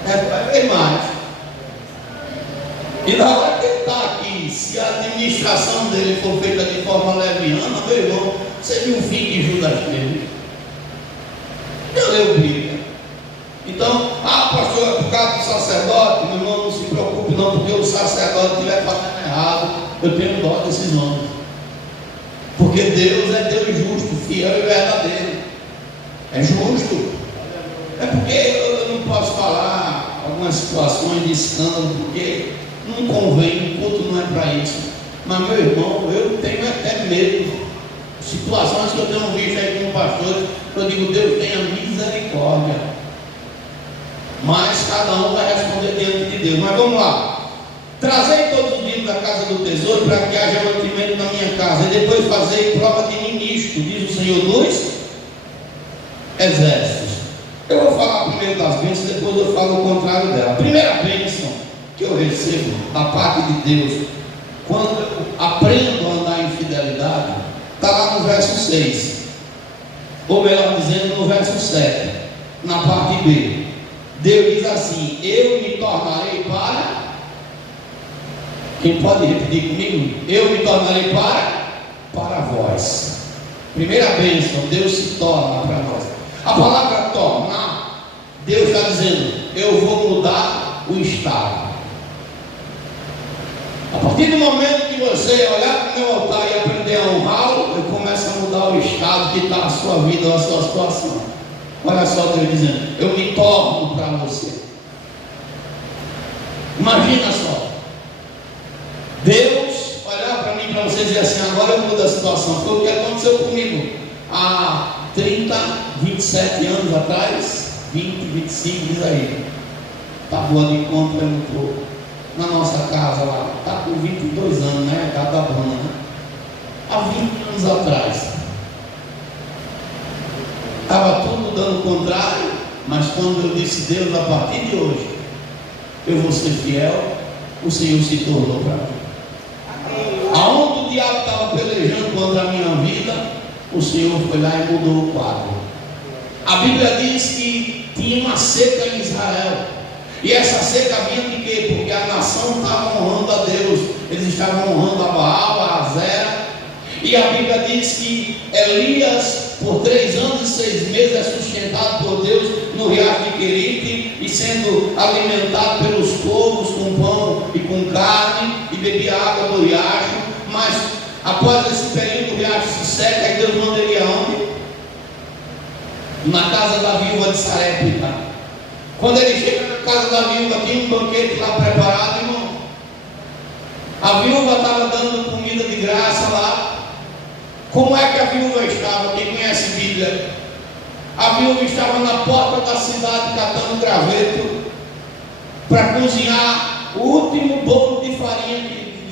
Vai ver mais. E na hora que ele está aqui, se a administração dele for feita de forma leviana, meu irmão, você viu o fim que Judas teve? Eu leio Bíblia. Então, pastor, é por causa do sacerdote, meu irmão, não se preocupe não, porque o sacerdote estiver fazendo errado, eu tenho dó desses homens. Porque Deus é Deus justo, fiel e verdadeiro. É justo. É porque eu não posso falar algumas situações de escândalo, porque não convém, o culto não é para isso. Mas, meu irmão, eu tenho até medo. Situações que eu tenho visto aí com pastores, eu digo, Deus tenha misericórdia. Mas cada um vai responder diante de Deus. Mas vamos lá. Trazei todos os dias da casa do tesouro para que haja mantimento na minha casa, e depois fazei prova de ministro, diz o Senhor dos Exércitos. Eu vou falar primeiro primeiro das bênçãos, depois eu falo o contrário dela. A primeira bênção que eu recebo da parte de Deus, quando eu aprendo a andar em fidelidade, está lá no verso 6, ou melhor dizendo, no verso 7, na parte B. Deus diz assim: eu me tornarei para... Quem pode repetir comigo? Eu me tornarei para vós. Primeira bênção, Deus se torna para nós. A palavra tornar, Deus está dizendo: eu vou mudar o estado. A partir do momento que você olhar para o meu altar e aprender a honrá-lo, eu começo a mudar o estado que está a sua vida, a sua situação. Olha só Deus dizendo: eu me torno para você. Imagina só, Deus olhar para mim, para você dizer assim: agora eu mudo a situação. Foi o que aconteceu comigo há 30, 27 anos atrás, 20, 25, diz aí. Está boa de conta, eu não estou. Na nossa casa lá, está com 22 anos, né? A casa da Bruna, né? Há 20 anos atrás, estava tudo dando contrário, mas quando eu disse: Deus, a partir de hoje, eu vou ser fiel, o Senhor se tornou para mim. Aonde o diabo estava pelejando contra a minha vida, o Senhor foi lá e mudou o quadro. A Bíblia diz que tinha uma seca em Israel. E essa seca vinha de quê? Porque a nação estava honrando a Deus. Eles estavam honrando a Baal, a Azera. E a Bíblia diz que Elias, por 3 anos e 6 meses, é sustentado por Deus no riacho de Querite, e sendo alimentado pelos povos com pão e com carne, e bebia água do riacho. Mas após esse período, o riacho se seca, e Deus manda ele aonde? Na casa da viúva de Sarepta. Quando ele chega na casa da viúva, tinha um banquete lá preparado, irmão. A viúva estava dando comida de graça lá. Como é que a viúva estava? Quem conhece a Bíblia? A viúva estava na porta da cidade catando graveto para cozinhar o último bolo de farinha,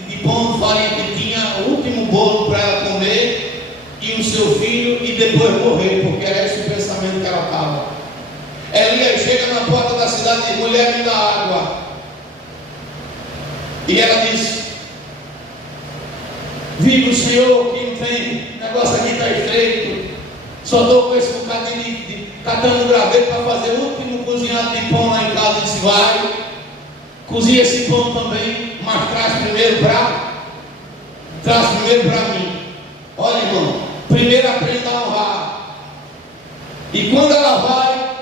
de pão de farinha que tinha, o último bolo para ela comer e o seu filho, e depois morrer, porque era esse o pensamento que ela estava. Elias chega na porta da cidade e diz: mulher, me dá água. E ela diz: vive o Senhor que não tem, o negócio aqui está estreito, só estou com esse bocadinho de catando graveto para fazer o último cozinhado de pão lá em casa. Disse: vai, cozinha esse pão também, mas traz primeiro para mim. Olha, irmão, primeiro aprenda a honrar. E quando ela vai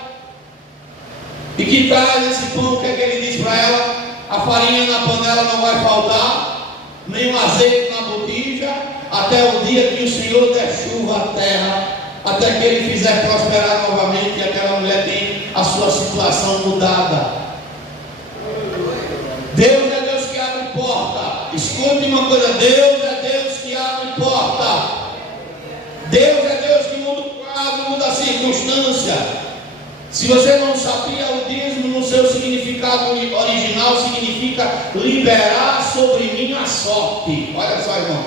e que traz esse pão, o que é que ele diz para ela? A farinha na panela não vai faltar, nem o azeite na botija, até o dia que o Senhor der chuva à terra, até que ele fizer prosperar novamente e aquela mulher tem a sua situação mudada. Deus é Deus que abre porta. Escute uma coisa: Deus é Deus que abre porta. Deus é Deus que muda o quadro, muda a circunstância. Se você não sabia, o dízimo no seu significado original significa liberar sobre mim a sorte. Olha só, irmão,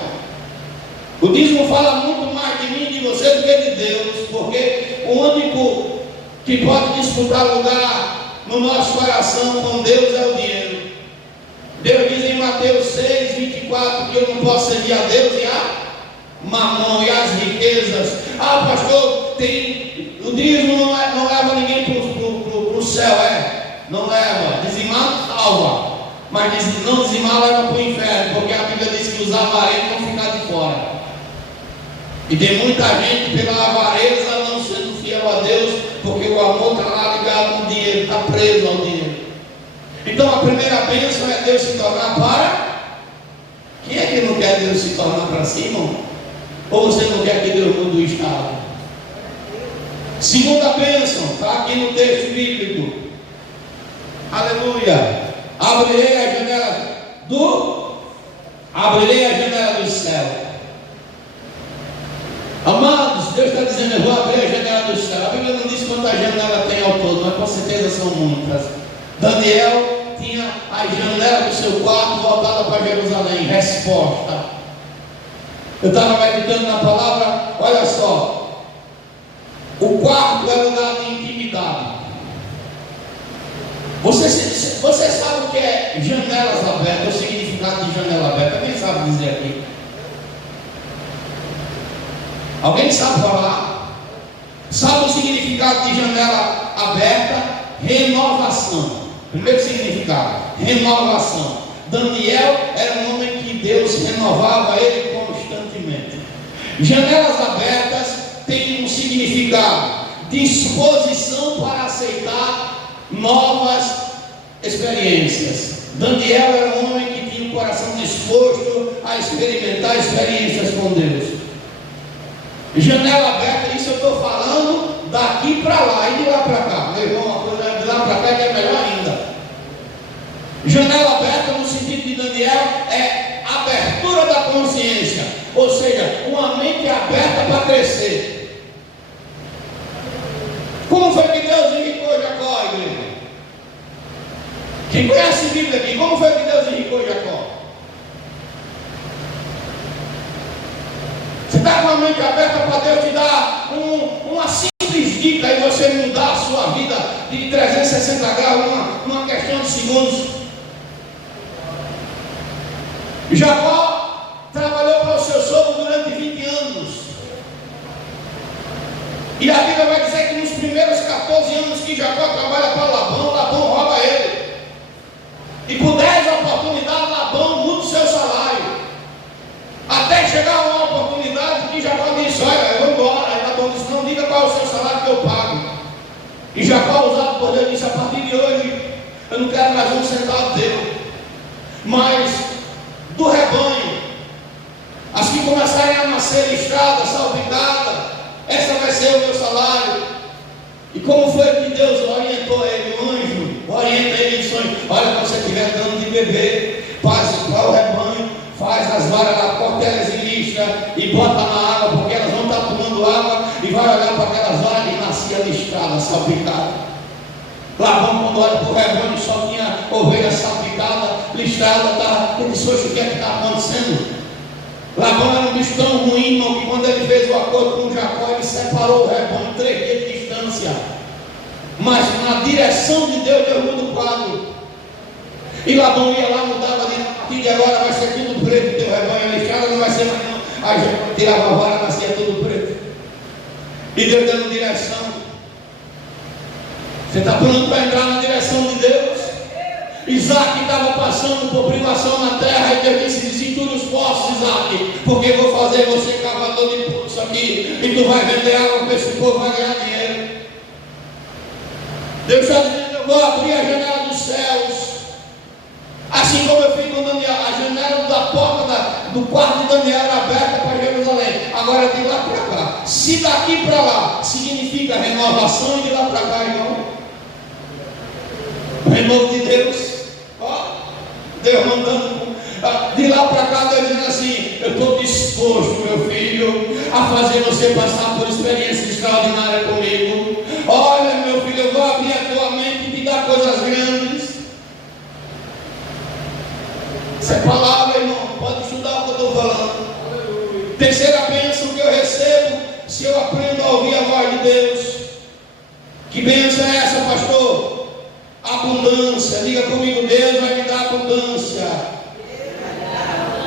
o dízimo fala muito mais de mim e de você do que de Deus, porque o único que pode disputar lugar no nosso coração com Deus é o dinheiro. Deus diz em Mateus 6, 24 que eu não posso servir a Deus e a mamão e as riquezas. Ah, pastor, o dízimo não leva ninguém para o céu, não leva. Dizimar salva, mas não dizimar leva para o inferno, porque a Bíblia diz que os avarentos vão ficar de fora. E tem muita gente pela avareza não sendo fiel a Deus, porque o amor está lá ligado no dinheiro, está preso ao dinheiro. Então a primeira bênção é Deus se tornar para... Quem é que não quer Deus se tornar para si, irmão? Ou você não quer que Deus mude o estado? Segunda bênção, está aqui no texto bíblico. Aleluia. Abrirei a janela do céu. Amados, Deus está dizendo: eu vou abrir a janela do céu. A Bíblia não diz quantas janelas tem ao todo, mas com certeza são muitas. Daniel tinha a janela do seu quarto voltada para Jerusalém. Resposta. Eu estava meditando na palavra, olha só. O quarto é lugar de intimidade. Você sabe o que é janelas abertas, o significado de janela aberta? Quem sabe dizer aqui? Alguém sabe falar? Sabe o significado de janela aberta? Renovação. Primeiro significado, renovação. Daniel era um homem que Deus renovava ele constantemente. Janelas abertas têm um significado, disposição para aceitar novas experiências. Daniel era um homem que tinha o coração disposto a experimentar experiências com Deus. Janela aberta, isso eu estou falando daqui para lá e de lá para cá. Meu irmão, uma coisa de lá para cá que é melhor ainda. Janela aberta no sentido de Daniel é abertura da consciência, ou seja, uma mente aberta para crescer. Como foi que Deus enricou Jacó, igreja? Quem conhece a Bíblia aqui, como foi que Deus enricou Jacó? Você está com a mente aberta para Deus te dar uma simples dica e você mudar a sua vida de 360 graus numa questão de segundos. Jacó trabalhou para o seu sogro durante 20 anos. E a Bíblia vai dizer que nos primeiros 14 anos que Jacó trabalha para Labão, Labão rouba ele. E por 10 oportunidades, Labão muda o seu salário. Até chegar uma oportunidade que Jacó disse: olha, eu vou embora. Aí Labão disse: não, diga qual é o seu salário que eu pago. E Jacó, usado por Deus, disse: a partir de hoje eu não quero mais um centavo dele, mas do rebanho, as que começarem a nascer listradas, salpicadas, essa vai ser o meu salário. E como foi que Deus orientou ele? O anjo orienta ele em sonho: olha, quando você estiver dando de beber, faz para o rebanho, faz as varas da corta elas em listra e bota na água, porque elas vão estar tomando água, e vai olhar para aquelas varas e nascia listrada, salpicada. Labão, quando olha para o rebanho, só tinha ovelha salpicada, listrada, ele disse: o que é que está acontecendo? Labão era um bicho tão ruim, irmão, que quando ele fez o acordo com Jacó, ele separou o rebanho 3 dias de distância. Mas na direção de Deus, Deus muda o quadro. E Labão ia lá, mudava de a partir de agora vai ser tudo preto, teu rebanho listrado não vai ser mais não. Aí Jacó tirava a vara, nascia tudo preto. E Deus dando direção. Você está pronto para entrar na direção de Deus? Isaac estava passando por privação na terra, e Deus disse: desenture os poços, Isaac, porque eu vou fazer você cavador de poço aqui, e tu vai vender água para esse povo, vai ganhar dinheiro. Deus está dizendo: eu vou abrir a janela dos céus, assim como eu fiz com Daniel. A janela da porta do quarto de Daniel era aberta para Jerusalém, agora de lá para cá. Se daqui para lá significa renovação, e de lá para cá, irmão, o renovo de Deus. Deus mandando de lá para cá, Deus dizendo assim: eu estou disposto, meu filho, a fazer você passar por experiência extraordinária comigo. Olha, meu filho, eu vou abrir a tua mente e te dar coisas grandes. Essa é palavra, irmão, pode estudar o que eu estou falando. Terceira bênção que eu recebo, se eu aprendo a ouvir a voz de Deus. Que bênção é essa, pastor? Abundância. Diga comigo: Deus vai me dar abundância.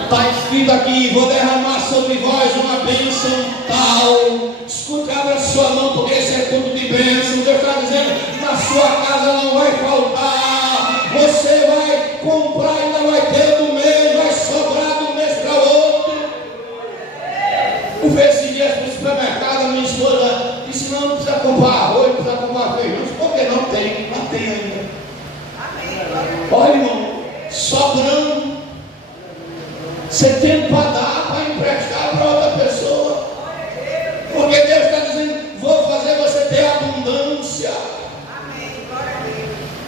Está escrito aqui: vou derramar sobre vós uma bênção tal. Escute, abra sua mão, porque esse é culto de bênção. Deus está dizendo: na sua casa não vai faltar. Você vai comprar e ainda vai ter do mês, vai sobrar do mês para outro. Eu fui esses dias para o supermercado, minha esposa disse: não precisa comprar arroz, não precisa comprar feijão. Por que não tem? Não tem ainda. Olha, irmão, sobrando. Você tem para dar, para emprestar para outra pessoa. Porque Deus está dizendo: vou fazer você ter abundância.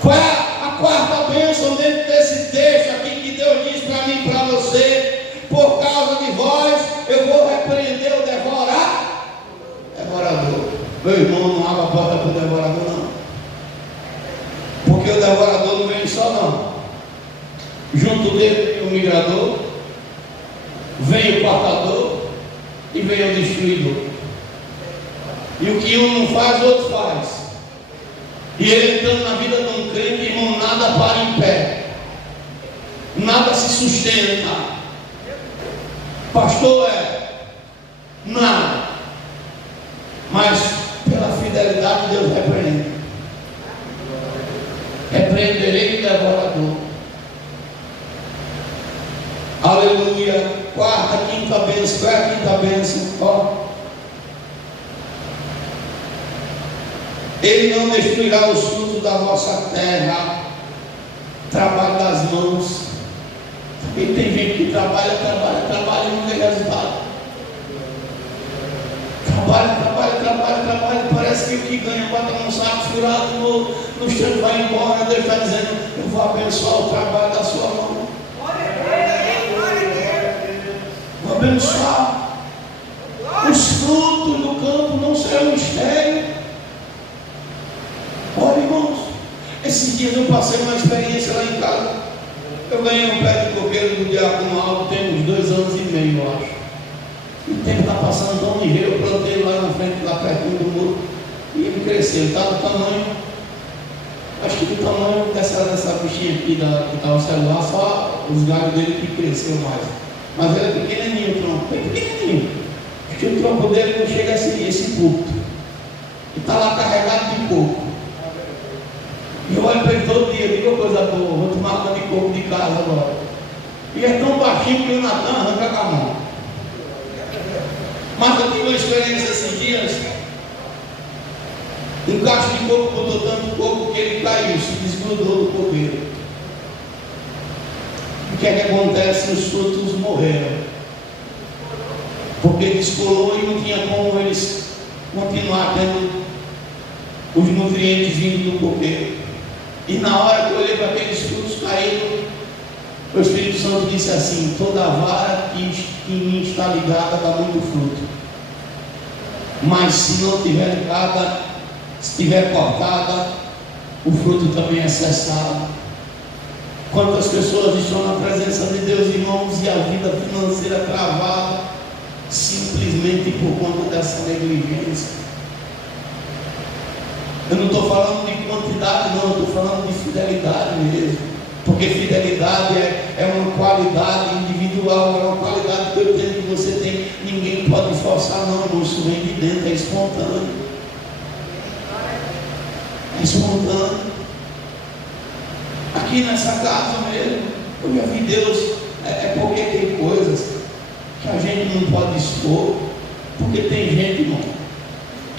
Qual é a quarta bênção dentro desse texto aqui que Deus diz para mim e para você? Por causa de vós, eu vou repreender o devorador. Meu irmão, não abre a porta para o devorador, não. Porque o devorador não vem só, não. Junto dele vem o migrador, vem o cortador e vem o destruidor. E o que um não faz, o outro faz. E ele entrando na vida de um crente, irmão, nada para em pé, nada se sustenta. Pastor, nada. Mas pela fidelidade Deus repreende. Repreenderei o devorador. Aleluia. Quarta, quinta bênção. Qual é a quinta bênção? Ó. Ele não destruirá os frutos da vossa terra. Trabalho das mãos. E tem gente que trabalha e não vê resultado. Trabalha, parece que o que ganha bota num saco furado no chão, vai embora. Deus está dizendo: eu vou abençoar o trabalho da sua mão. Vou abençoar. Os frutos do campo não serão estériles. Olha, irmãos, esses dias eu passei uma experiência lá em casa. Eu ganhei um pé de coqueiro do Diácono Alto, tem uns 2 anos e meio, eu acho. O tempo está passando tão ligeiro, eu plantei lá na frente, lá perto do muro, e ele cresceu, está do tamanho, acho que do tamanho dessa bichinha aqui que está o celular, só os galhos dele que cresceu mais. Mas ele é pequenininho, o tronco, bem pequenininho. Acho que o tronco dele não chega a esse púlpito. E está lá carregado de coco. E eu olho para ele todo dia, digo coisa boa, vou tomar uma de coco de casa agora. E é tão baixinho que o Natan arranca com a mão. Mas eu tive uma experiência esses dias. Um cacho de coco botou tanto coco que ele caiu, se desgrudou do coqueiro. O que é que acontece? Os frutos morreram. Porque descolou e não tinha como eles continuar tendo os nutrientes vindo do coqueiro. E na hora que eu olhei para aqueles frutos caídos, o Espírito Santo disse assim: toda vara que em mim está ligada dá muito fruto. Mas se não estiver ligada, se estiver cortada, o fruto também é cessado. Quantas pessoas estão na presença de Deus, irmãos, e a vida financeira travada, simplesmente por conta dessa negligência. Eu não estou falando de quantidade, não, eu estou falando de fidelidade mesmo. Porque fidelidade é uma qualidade individual, é uma qualidade que eu tenho, que você tem. Ninguém pode forçar, não, irmão. Isso vem de dentro, é espontâneo. É espontâneo. Aqui nessa casa mesmo, eu já vi Deus, porque tem coisas que a gente não pode expor. Porque tem gente, irmão,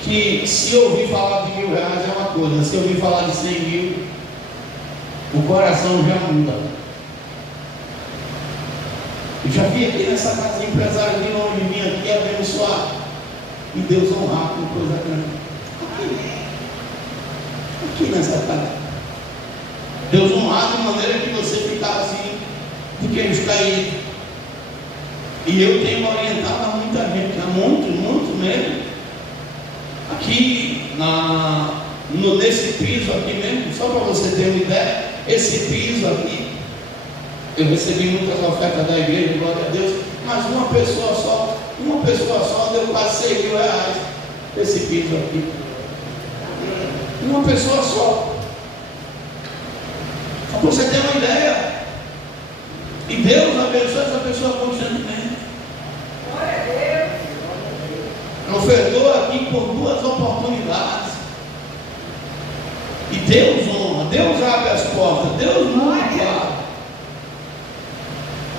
que se eu ouvir falar de R$1.000 é uma coisa, se eu ouvir falar de 100 mil, o coração já muda. Eu já vi aqui nessa casa empresário de longe vir aqui abençoar e Deus honrar com coisa grande. Aqui nessa casa. Deus honrar de maneira que você ficar assim, de queijo caído. E eu tenho orientado a muita gente, a muito mesmo. Aqui nesse piso aqui mesmo, só para você ter uma ideia, esse piso aqui, eu recebi muitas ofertas da igreja, glória a Deus, mas uma pessoa só deu quase R$6.000 esse piso aqui. Uma pessoa só. Só para você ter uma ideia. E Deus abençoa essa pessoa constantemente. Ofertou aqui por 2 oportunidades. E Deus honra, Deus abre as portas, Deus muda.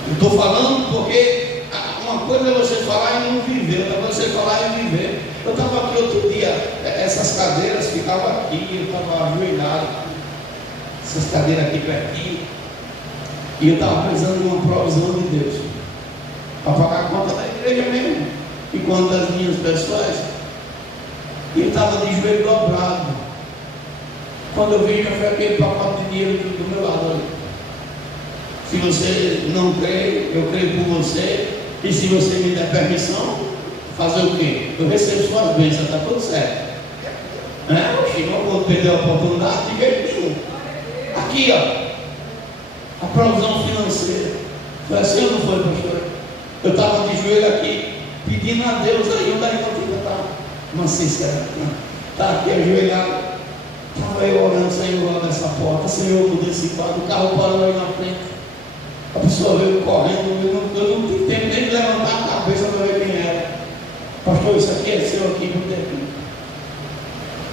Eu estou falando porque uma coisa é você falar e não viver, outra coisa é você falar e viver. Eu estava aqui outro dia, essas cadeiras ficavam aqui, eu estava ajoelhado, essas cadeiras aqui pertinho, e eu estava precisando de uma provisão de Deus para pagar a conta da igreja mesmo, e quanto das minhas pessoas. E eu estava de joelho dobrado. Quando eu vi, já foi aquele pacote de dinheiro do meu lado. Olha. Se você não crê, eu creio por você. E se você me der permissão, fazer o quê? Eu recebo suas bênçãos, está tudo certo. Oxi, não vou perder a oportunidade de jeito nenhum. Aqui, ó, a provisão financeira. Foi assim ou não foi, pastor? Eu estava de joelho aqui, pedindo a Deus aí, onde a irmã fica, tá? Uma sincera, está aqui ajoelhado. Estava eu orando, Senhor, lá nessa porta, Senhor, muda esse quadro, o carro parou aí na frente. A pessoa veio correndo, eu não tive tempo nem de levantar a cabeça para ver quem era. Pastor, isso aqui é seu aqui, não tem aqui.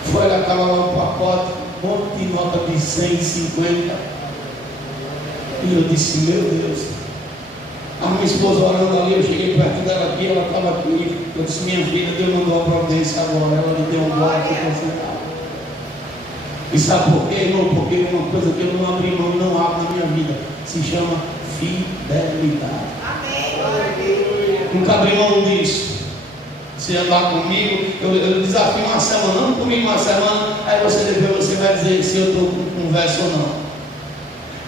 Foi lá, estava lá um pacote, um monte de nota de 150. E eu disse, meu Deus. A minha esposa orando ali, eu cheguei perto dela aqui, ela estava aqui. Eu disse, minha filha, Deus mandou a providência agora. Ela me deu um glória aqui para sentar. E sabe por quê, irmão? Porque uma coisa que eu não abri mão, não abro na minha vida, se chama fidelidade. Amém. Nunca abri mão disso. Se andar comigo, eu desafio uma semana, não comigo uma semana, aí depois você vai dizer se eu estou com conversa ou não.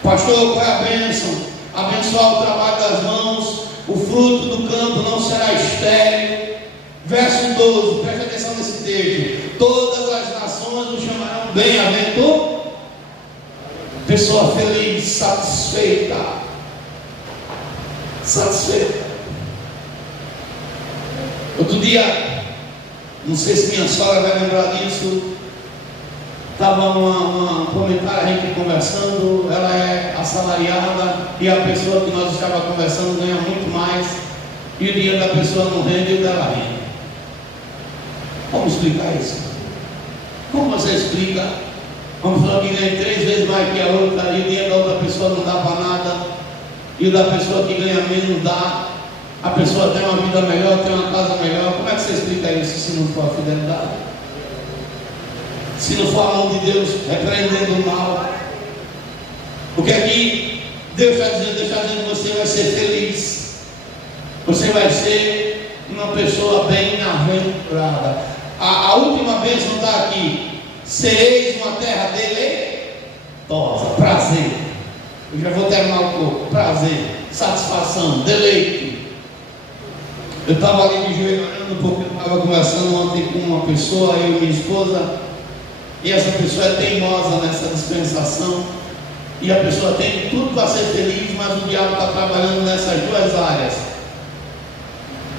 Pastor, qual é a bênção? Abençoar o trabalho das mãos, o fruto do campo não será estéril. Verso 12, preste atenção nesse texto. Todas as nações o chamarão bem-aventurado. Pessoa feliz, satisfeita. Satisfeita. Outro dia, não sei se minha sogra vai lembrar disso. Estava um comentário, a gente conversando, ela é assalariada e a pessoa que nós estávamos conversando ganha muito mais, e o dinheiro da pessoa não rende e o dela rende. Como explicar isso? Como você explica? Uma pessoa que ganha 3 vezes mais que a outra e o dinheiro da outra pessoa não dá para nada, e o da pessoa que ganha menos dá, a pessoa tem uma vida melhor, tem uma casa melhor. Como é que você explica isso se não for a fidelidade? Se não for a mão de Deus repreendendo o mal? Porque aqui Deus está dizendo que você vai ser feliz, você vai ser uma pessoa bem-aventurada. A última bênção está aqui: sereis uma terra deleitosa, prazer. Eu já vou terminar o corpo. Prazer, satisfação, deleite. Eu estava ali de joelho orando porque eu estava conversando ontem com uma pessoa, eu e minha esposa. E essa pessoa é teimosa nessa dispensação, e a pessoa tem tudo para ser feliz, mas o diabo está trabalhando nessas duas áreas.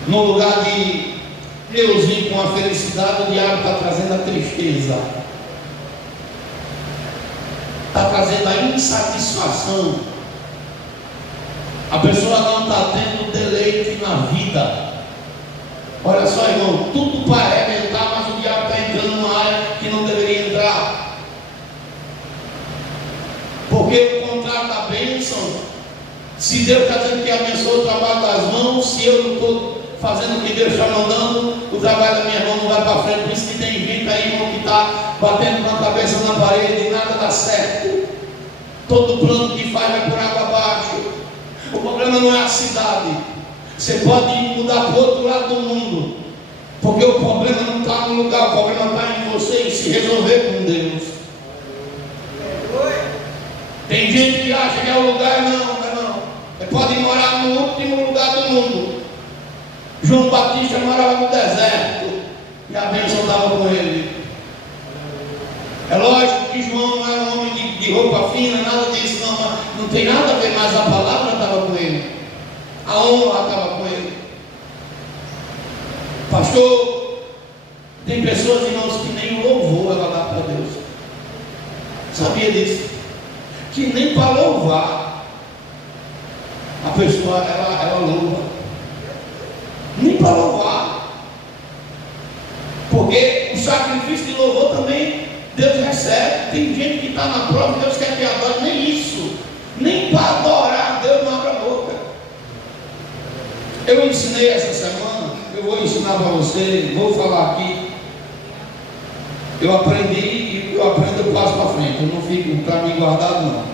No lugar de Deus vir com a felicidade, o diabo está trazendo a tristeza, está trazendo a insatisfação. A pessoa não está tendo deleite na vida. Olha só, irmão, tudo para arrebentar, mas o diabo está entrando numa área que não deveria entrar. Porque o contrário da bênção, se Deus está dizendo que abençoa o trabalho das mãos, se eu não estou fazendo o que Deus está mandando, o trabalho da minha mão não vai para frente. Por isso que tem gente aí, irmão, que está batendo com a cabeça na parede e nada dá certo. Todo plano que faz vai por água abaixo. O problema não é a cidade. Você pode mudar para o outro lado do mundo, porque o problema não está no lugar, o problema está em você e se resolver com Deus. Tem gente que acha que é o lugar, não. Você pode morar no último lugar do mundo. João Batista morava no deserto e a bênção estava com ele. É lógico que João não era um homem de roupa fina, nada disso, não tem nada a ver, mas a palavra estava com ele. A honra estava com ele. Pastor, tem pessoas, irmãos, que nem louvor ela dá para Deus. Sabia disso? Que nem para louvar a pessoa ela louva. Nem para louvar. Porque o sacrifício de louvor também Deus recebe. Tem gente que está na prova, Deus quer que adore. Nem isso. Nem para adorar Deus não abre a boca. Eu ensinei essa semana, eu vou ensinar para você, vou falar aqui. Eu aprendi e eu aprendo, eu passo para frente, eu não fico para mim guardado não.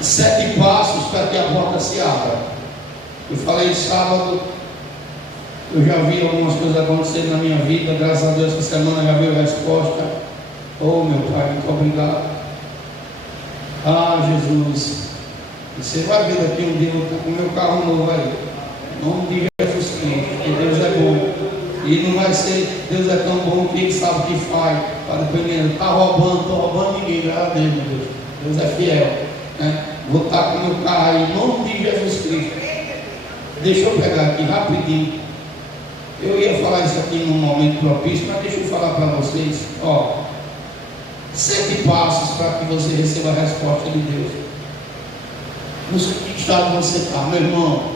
7 passos para que a porta se abra. Eu falei sábado, eu já vi algumas coisas acontecerem na minha vida, graças a Deus essa semana já veio a resposta. Oh meu Pai, muito obrigado. Ah Jesus. Você vai ver daqui um dia, eu estou com o meu carro novo aí. Em nome de Jesus Cristo, porque Deus é bom. E não vai ser, Deus é tão bom que Ele sabe o que faz. Para depois ninguém está roubando, estou roubando ninguém, graças a Deus, meu Deus. Deus é fiel. Né? Vou estar com o meu carro aí, em nome de Jesus Cristo. Deixa eu pegar aqui rapidinho. Eu ia falar isso aqui num momento propício, mas deixa eu falar para vocês. Ó, 7 passos para que você receba a resposta de Deus. Não sei em que estado você está, meu irmão.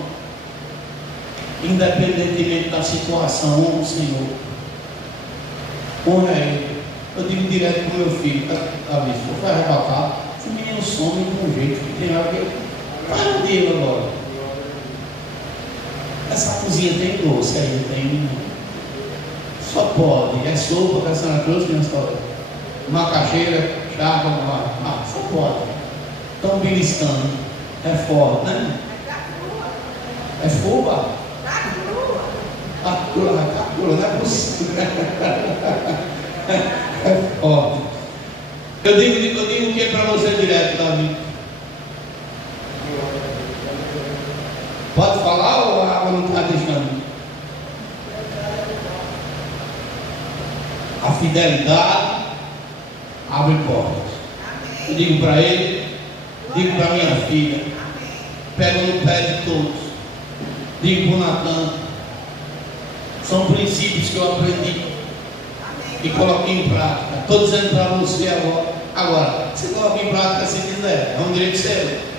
Independentemente da situação, honra o Senhor. Honra Ele. Eu digo direto para o meu filho, Davi, se eu for arrebatar, esse menino some de um jeito que tem hora que eu. Para o dia agora. Essa cozinha tem doce aí, tem. Só pode. É sopa que a senhora trouxe, minha senhora. Macaxeira, chá, vamos lá. Ah, só pode. Estão beliscando. É forte, né? É fuba? Tá crua, não é possível. É forte. Eu digo o que é para você direto, Davi? Pode falar ou a água não está deixando? A fidelidade abre portas. Eu digo para ele, digo para minha filha, pego no pé de todos, digo para o Natan, são princípios que eu aprendi e coloquei em prática. Estou dizendo para você agora, você coloca em prática se quiser, é um direito seu.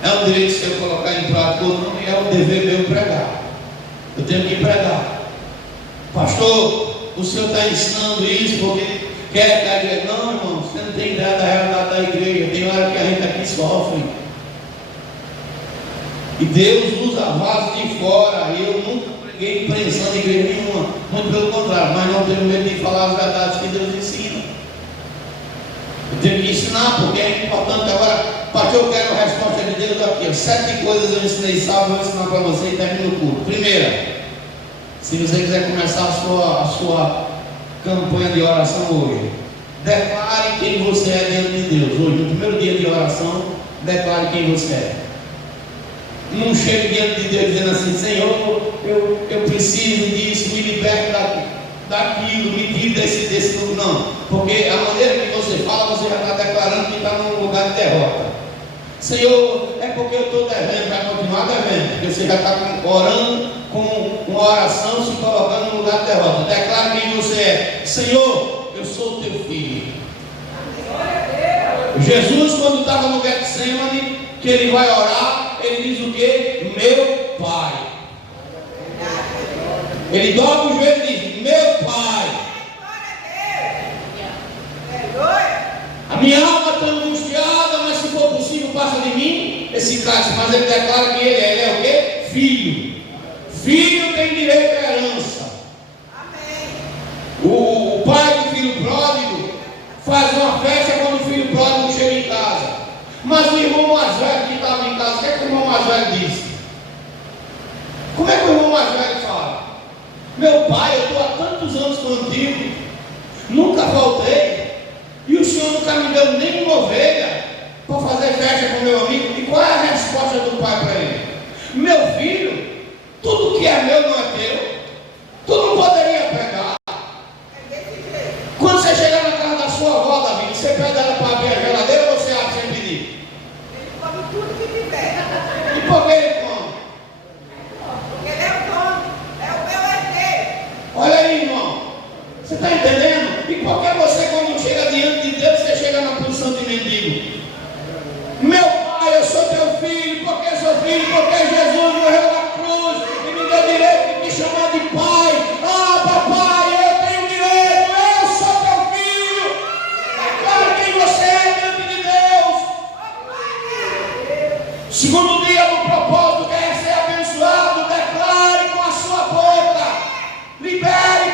É um direito seu colocar em prática ou não, é um dever meu pregar. Eu tenho que pregar. Pastor, o senhor está ensinando isso porque quer que a igreja. Não, irmão, você não tem ideia da realidade da igreja. Tem hora que a gente aqui sofre. E Deus usa vasos de fora. E eu nunca preguei pensando em igreja nenhuma. Muito pelo contrário, mas não tenho medo de falar as verdades que Deus ensina. Eu tenho que ensinar porque é importante. Agora, pastor, eu quero a resposta de Deus aqui. 7 coisas eu ensinei sábado, vou ensinar para você e termino o culto. Primeira, se você quiser começar a sua campanha de oração hoje, declare quem você é diante de Deus. Hoje, no primeiro dia de oração, declare quem você é. Não chegue diante de Deus dizendo assim: Senhor, eu preciso disso, me liberte daquilo, me tire desse lugar. Não, porque a maneira que você fala, você já está declarando que está num lugar de derrota. Senhor, é porque eu estou devendo, vai continuar devendo, porque você já está orando com uma oração, se colocando no lugar de derrota. Declare quem você é. Senhor, eu sou o teu filho. Jesus, quando estava no Getsemane, que ele vai orar, ele diz o quê? Meu Pai. Ele dobra o joelho e diz: meu Pai. A minha alma está angustiada, mas se for possível, passa de mim esse cálice. Mas ele declara que ele é o quê? Filho. Filho tem direito à herança. O pai do filho pródigo faz uma festa quando o filho pródigo chega em casa. Mas o irmão mais velho que estava em casa, o que é que o irmão mais velho disse? Como é que o irmão mais velho fala? Meu pai, eu estou há tantos anos contigo, nunca faltei, e o senhor nunca me deu nem uma ovelha para fazer festa com meu amigo. E qual é a resposta do pai para ele? Meu filho, tudo que é meu não é teu, tu não poderia pegar. Quando você chegar na casa da sua avó, Davi, você pede ela para abrir a geladeira ou você abre sem pedir? Ele come tudo que tiver. E por que ele come? Porque ele é o dono, é o meu herdeiro. Olha aí, irmão, você está entendendo? E por que você, quando chega diante de Deus, você chega na posição de mendigo? Meu pai, eu sou teu filho. Porque sou filho? Porque Jesus morreu na cruz e me deu direito de me chamar de pai. Ah, papai, eu tenho direito, eu sou teu filho. Declare quem você é diante de Deus. Segundo dia do propósito, quer ser abençoado, declare com a sua boca. Libere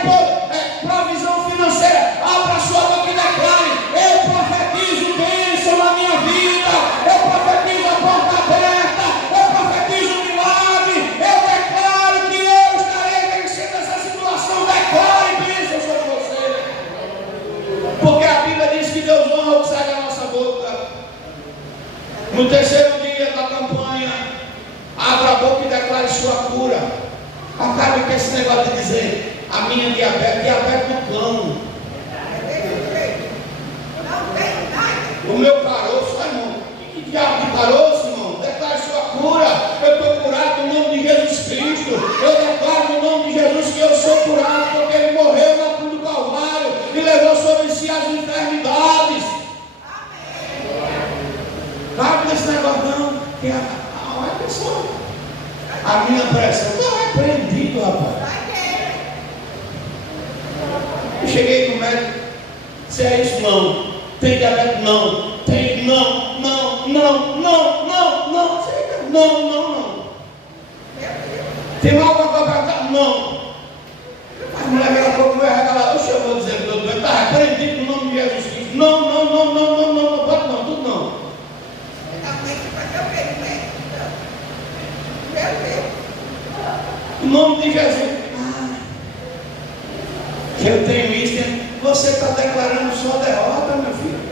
provisão financeira. Abra a sua boca e declare: eu profetizo bênção na minha vida, eu profetizo a porta aberta, eu profetizo um milagre, eu declaro que eu estarei vencendo essa situação. Declare bênção sobre você, porque a Bíblia diz que Deus honra o que sai da nossa boca. No terceiro dia da campanha, abra a boca e declare sua cura. Acabe com esse negócio de dizer: a minha diabetes do cão, o meu caroço. Ai, irmão, que diabo de caroço, irmão? Declare sua cura. Eu estou curado no nome de Jesus Cristo. Eu declaro no nome de Jesus Porque a pessoa, a minha pressão está repreendido, rapaz. Eu cheguei no médico, se é isso não, tem diabetes não, tem não, tem alguma coisa para cá? Não. A mulher daqui a pouco vai regalar, oxe, eu vou dizer que o doutor está repreendido no nome de Jesus Cristo. Não, pode não, tudo não. Em nome de Jesus. Eu tenho isso, você está declarando sua derrota, meu filho.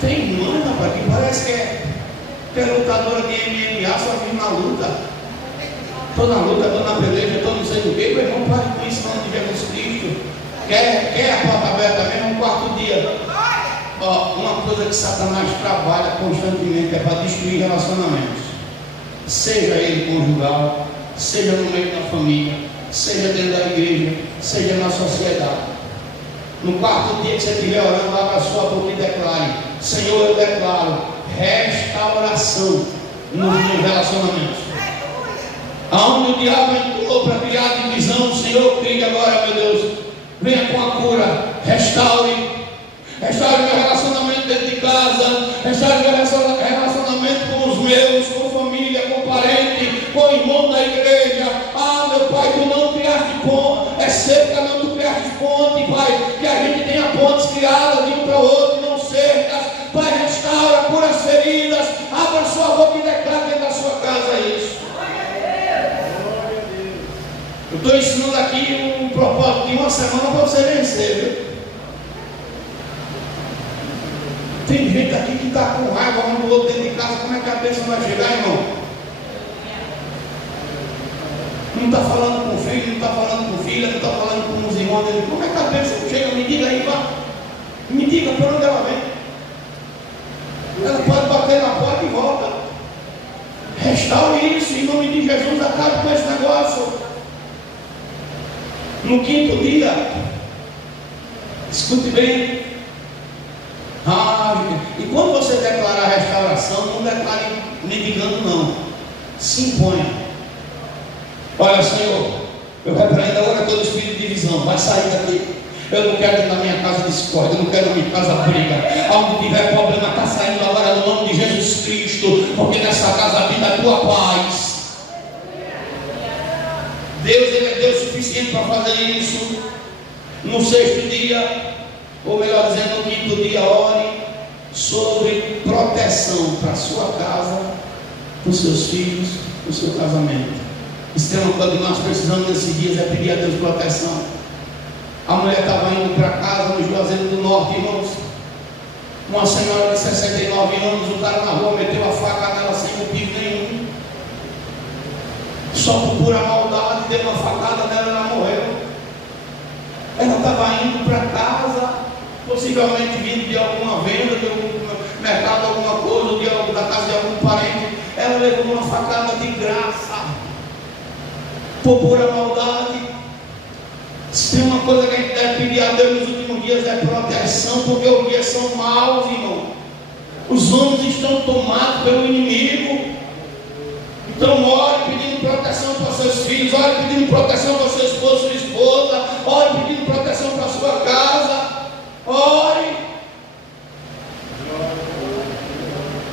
Tem mãe, rapaz, que parece que é lutadora de MMA, só vive na luta. Estou na luta, estou na peleja, estou não sei do que, meu irmão, pare com isso, em nome de Jesus Cristo. Quer a porta aberta mesmo, um quarto dia. Ó, uma coisa que Satanás trabalha constantemente é para destruir relacionamentos. Seja ele conjugal, seja no meio da família, seja dentro da igreja, seja na sociedade. No quarto dia que você estiver orando, abra a sua boca e declare: Senhor, eu declaro restauração nos meus relacionamentos. Aonde o diabo entrou para criar divisão, o Senhor cria agora, meu Deus, venha com a cura, restaure meu relacionamento dentro de casa, restaure meu relacionamento com os meus, com família, com parente, com irmão da igreja. Ah, meu Pai, tu não criaste ponte, é cerca, não, tu criaste ponte, Pai, que a gente tenha pontes criadas de um para o outro, não cercas. Pai, restaura, cura as feridas, abra sua boca e declara dentro da sua casa isso. Eu estou ensinando aqui um propósito de uma semana para você vencer, viu? Tem gente aqui que está com raiva um do outro dentro de casa, como é que a bênção vai chegar, irmão? Não está falando com o filho, não está falando com filha, não está falando com os irmãos dele. Como é que a bênção chega? Me diga aí, vá. Me diga por onde ela vem. Ela pode bater na porta e volta. Restaure isso, em nome de Jesus, acabe com esse negócio. No quinto dia, escute bem. E quando você declarar a restauração, não declare mendigando não, se imponha. Olha, Senhor, eu repreendo agora todo espírito de divisão, vai sair daqui. Eu não quero na minha casa discórdia, eu não quero na minha casa briga. Onde tiver problema, está saindo agora no nome de Jesus Cristo, porque nessa casa habita a tua paz. Deus, Ele é Deus suficiente para fazer isso. No sexto dia, ou melhor dizendo, no quinto dia, ore sobre proteção para a sua casa, para os seus filhos, para o seu casamento. Isso é uma coisa que nós precisamos nesses dias, é pedir a Deus proteção. A mulher estava indo para casa no Juazeiro do Norte, irmãos. Uma senhora de 69 anos, o cara na rua meteu a faca nela sem motivo nenhum. Só por pura maldade, deu uma facada nela e ela morreu. Ela estava indo para casa, possivelmente vindo de alguma venda, de algum mercado, alguma coisa, da casa de algum parente. Ela levou uma facada de graça, por pura maldade. Se tem uma coisa que a gente deve pedir a Deus nos últimos dias é proteção, porque os dias são maus, irmão. Os homens estão tomados pelo inimigo. Então ore pedindo proteção para seus filhos, ore pedindo proteção para seu esposo, sua esposa, ore pedindo proteção para a sua casa, ore.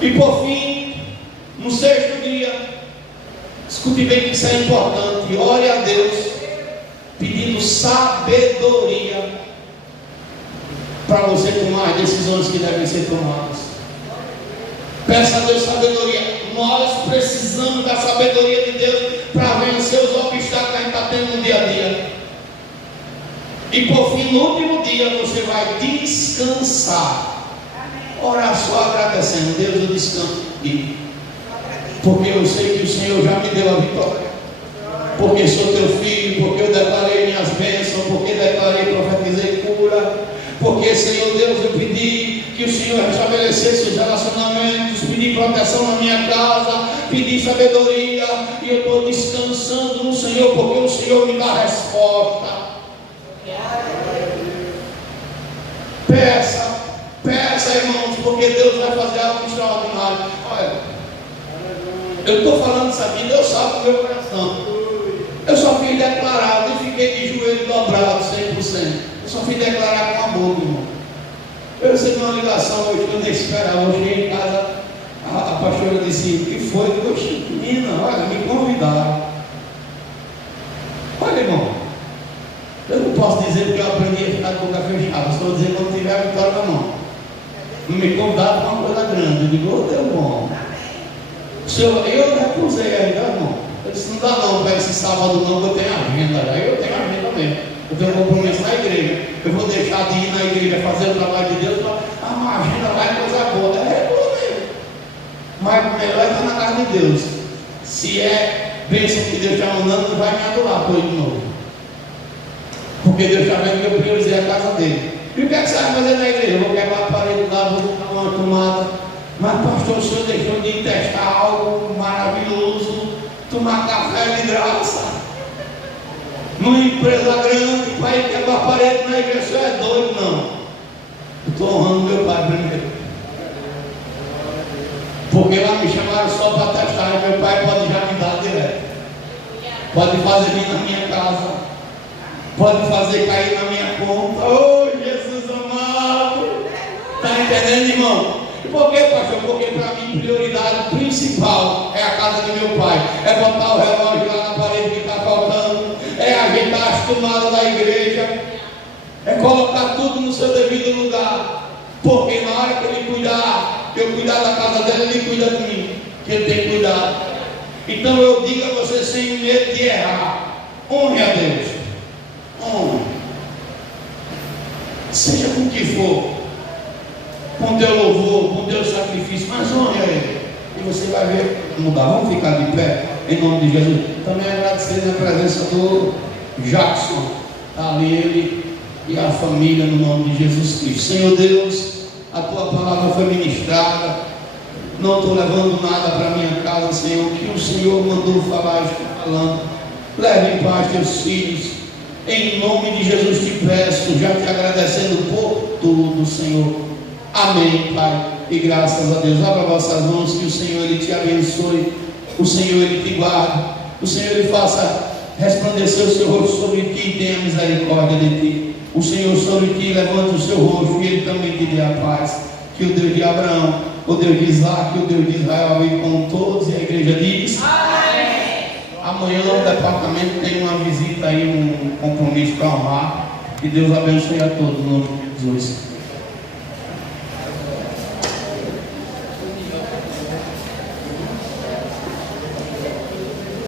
E por fim, no sexto dia, escute bem que isso é importante, ore a Deus pedindo sabedoria para você tomar as decisões que devem ser tomadas. Peça a Deus sabedoria. Nós precisamos da sabedoria de Deus para vencer os obstáculos que a gente está tendo no dia a dia. E por fim, no último dia, você vai descansar. Orar só agradecendo. Deus, eu descanso aqui, porque eu sei que o Senhor já me deu a vitória. Porque sou teu filho, porque eu declarei minhas bênçãos, porque declarei, profetizei cura. Porque, Senhor Deus, eu pedi que o Senhor estabelecesse os relacionamentos, pedi proteção na minha casa, pedi sabedoria, e eu estou descansando no Senhor, porque o Senhor me dá a resposta. porque Deus vai fazer algo extraordinário. Olha, eu estou falando isso aqui, Deus sabe do meu coração. Eu só fiz declarar, não fiquei de joelho dobrado 100%. Eu só fiz declarar com amor, irmão. Eu recebi uma ligação hoje que eu nem esperava. Eu cheguei em casa, a pastora disse: o que foi? Poxa, menina, olha, me convidaram. Olha, irmão, eu não posso dizer porque eu aprendi a ficar de boca fechada. Estou dizendo quando tiver a vitória na mão. Não me convidaram para uma coisa grande. Eu digo: ô, Deus bom. Eu recusei ainda, irmão. Eu disse: não dá não para esse sábado não, que eu tenho agenda. Aí eu tenho agenda mesmo. Eu tenho um compromisso na igreja. Eu vou deixar de ir na igreja fazer o trabalho de Deus para a agenda lá é coisa boa. É boa mesmo. Mas o melhor é estar na casa de Deus. Se é bênção que Deus está mandando, não vai me adorar por ele de novo. Porque Deus está vendo que eu priorizei a casa dele. E o que é que você vai fazer na igreja? Eu vou quebrar a parede lá, vou botar uma tomada. Mas pastor, o senhor deixou de testar algo maravilhoso, tomar café de graça. Numa empresa grande, para ir quebrar a parede na igreja, você é doido, não. Eu estou honrando meu pai primeiro. Porque lá me chamaram só para testar, e meu pai pode já me dar direto. Pode fazer vir na minha casa. Pode fazer cair na minha conta. Oh, Jesus amado. Está entendendo, irmão? Por quê, pastor? Porque para mim, prioridade principal é a casa de meu pai. É botar o relógio lá na parede que está faltando. É ajeitar as tomadas da igreja. É colocar tudo no seu devido lugar. Porque na hora que ele cuidar, que eu cuidar da casa dela, ele cuida de mim. Que ele tem cuidado. Então eu digo a você sem medo de errar: honre a Deus. Honre. Seja com o que for. Com teu louvor, com teu sacrifício, mas honre a Ele. E você vai ver mudar. Vamos ficar de pé em nome de Jesus. Também agradecer a presença do Jackson. Está ali ele e a família no nome de Jesus Cristo. Senhor Deus, a tua palavra foi ministrada. Não estou levando nada para minha casa, Senhor. O que o Senhor mandou falar, estou falando. Leve em paz teus filhos. Em nome de Jesus te peço, já te agradecendo por tudo, Senhor. Amém, Pai, e graças a Deus. Abra vossas mãos, que o Senhor Ele te abençoe, o Senhor Ele te guarde, o Senhor Ele faça resplandecer o seu rosto sobre ti e tenha misericórdia de ti. O Senhor sobre ti levanta o seu rosto e Ele também te dê a paz. Que o Deus de Abraão, o Deus de Isaac, o Deus de Israel venha com todos, e a igreja diz: amém. Amanhã no departamento tem uma visita aí, um compromisso para honrar. Que Deus abençoe a todos, no nome de Jesus.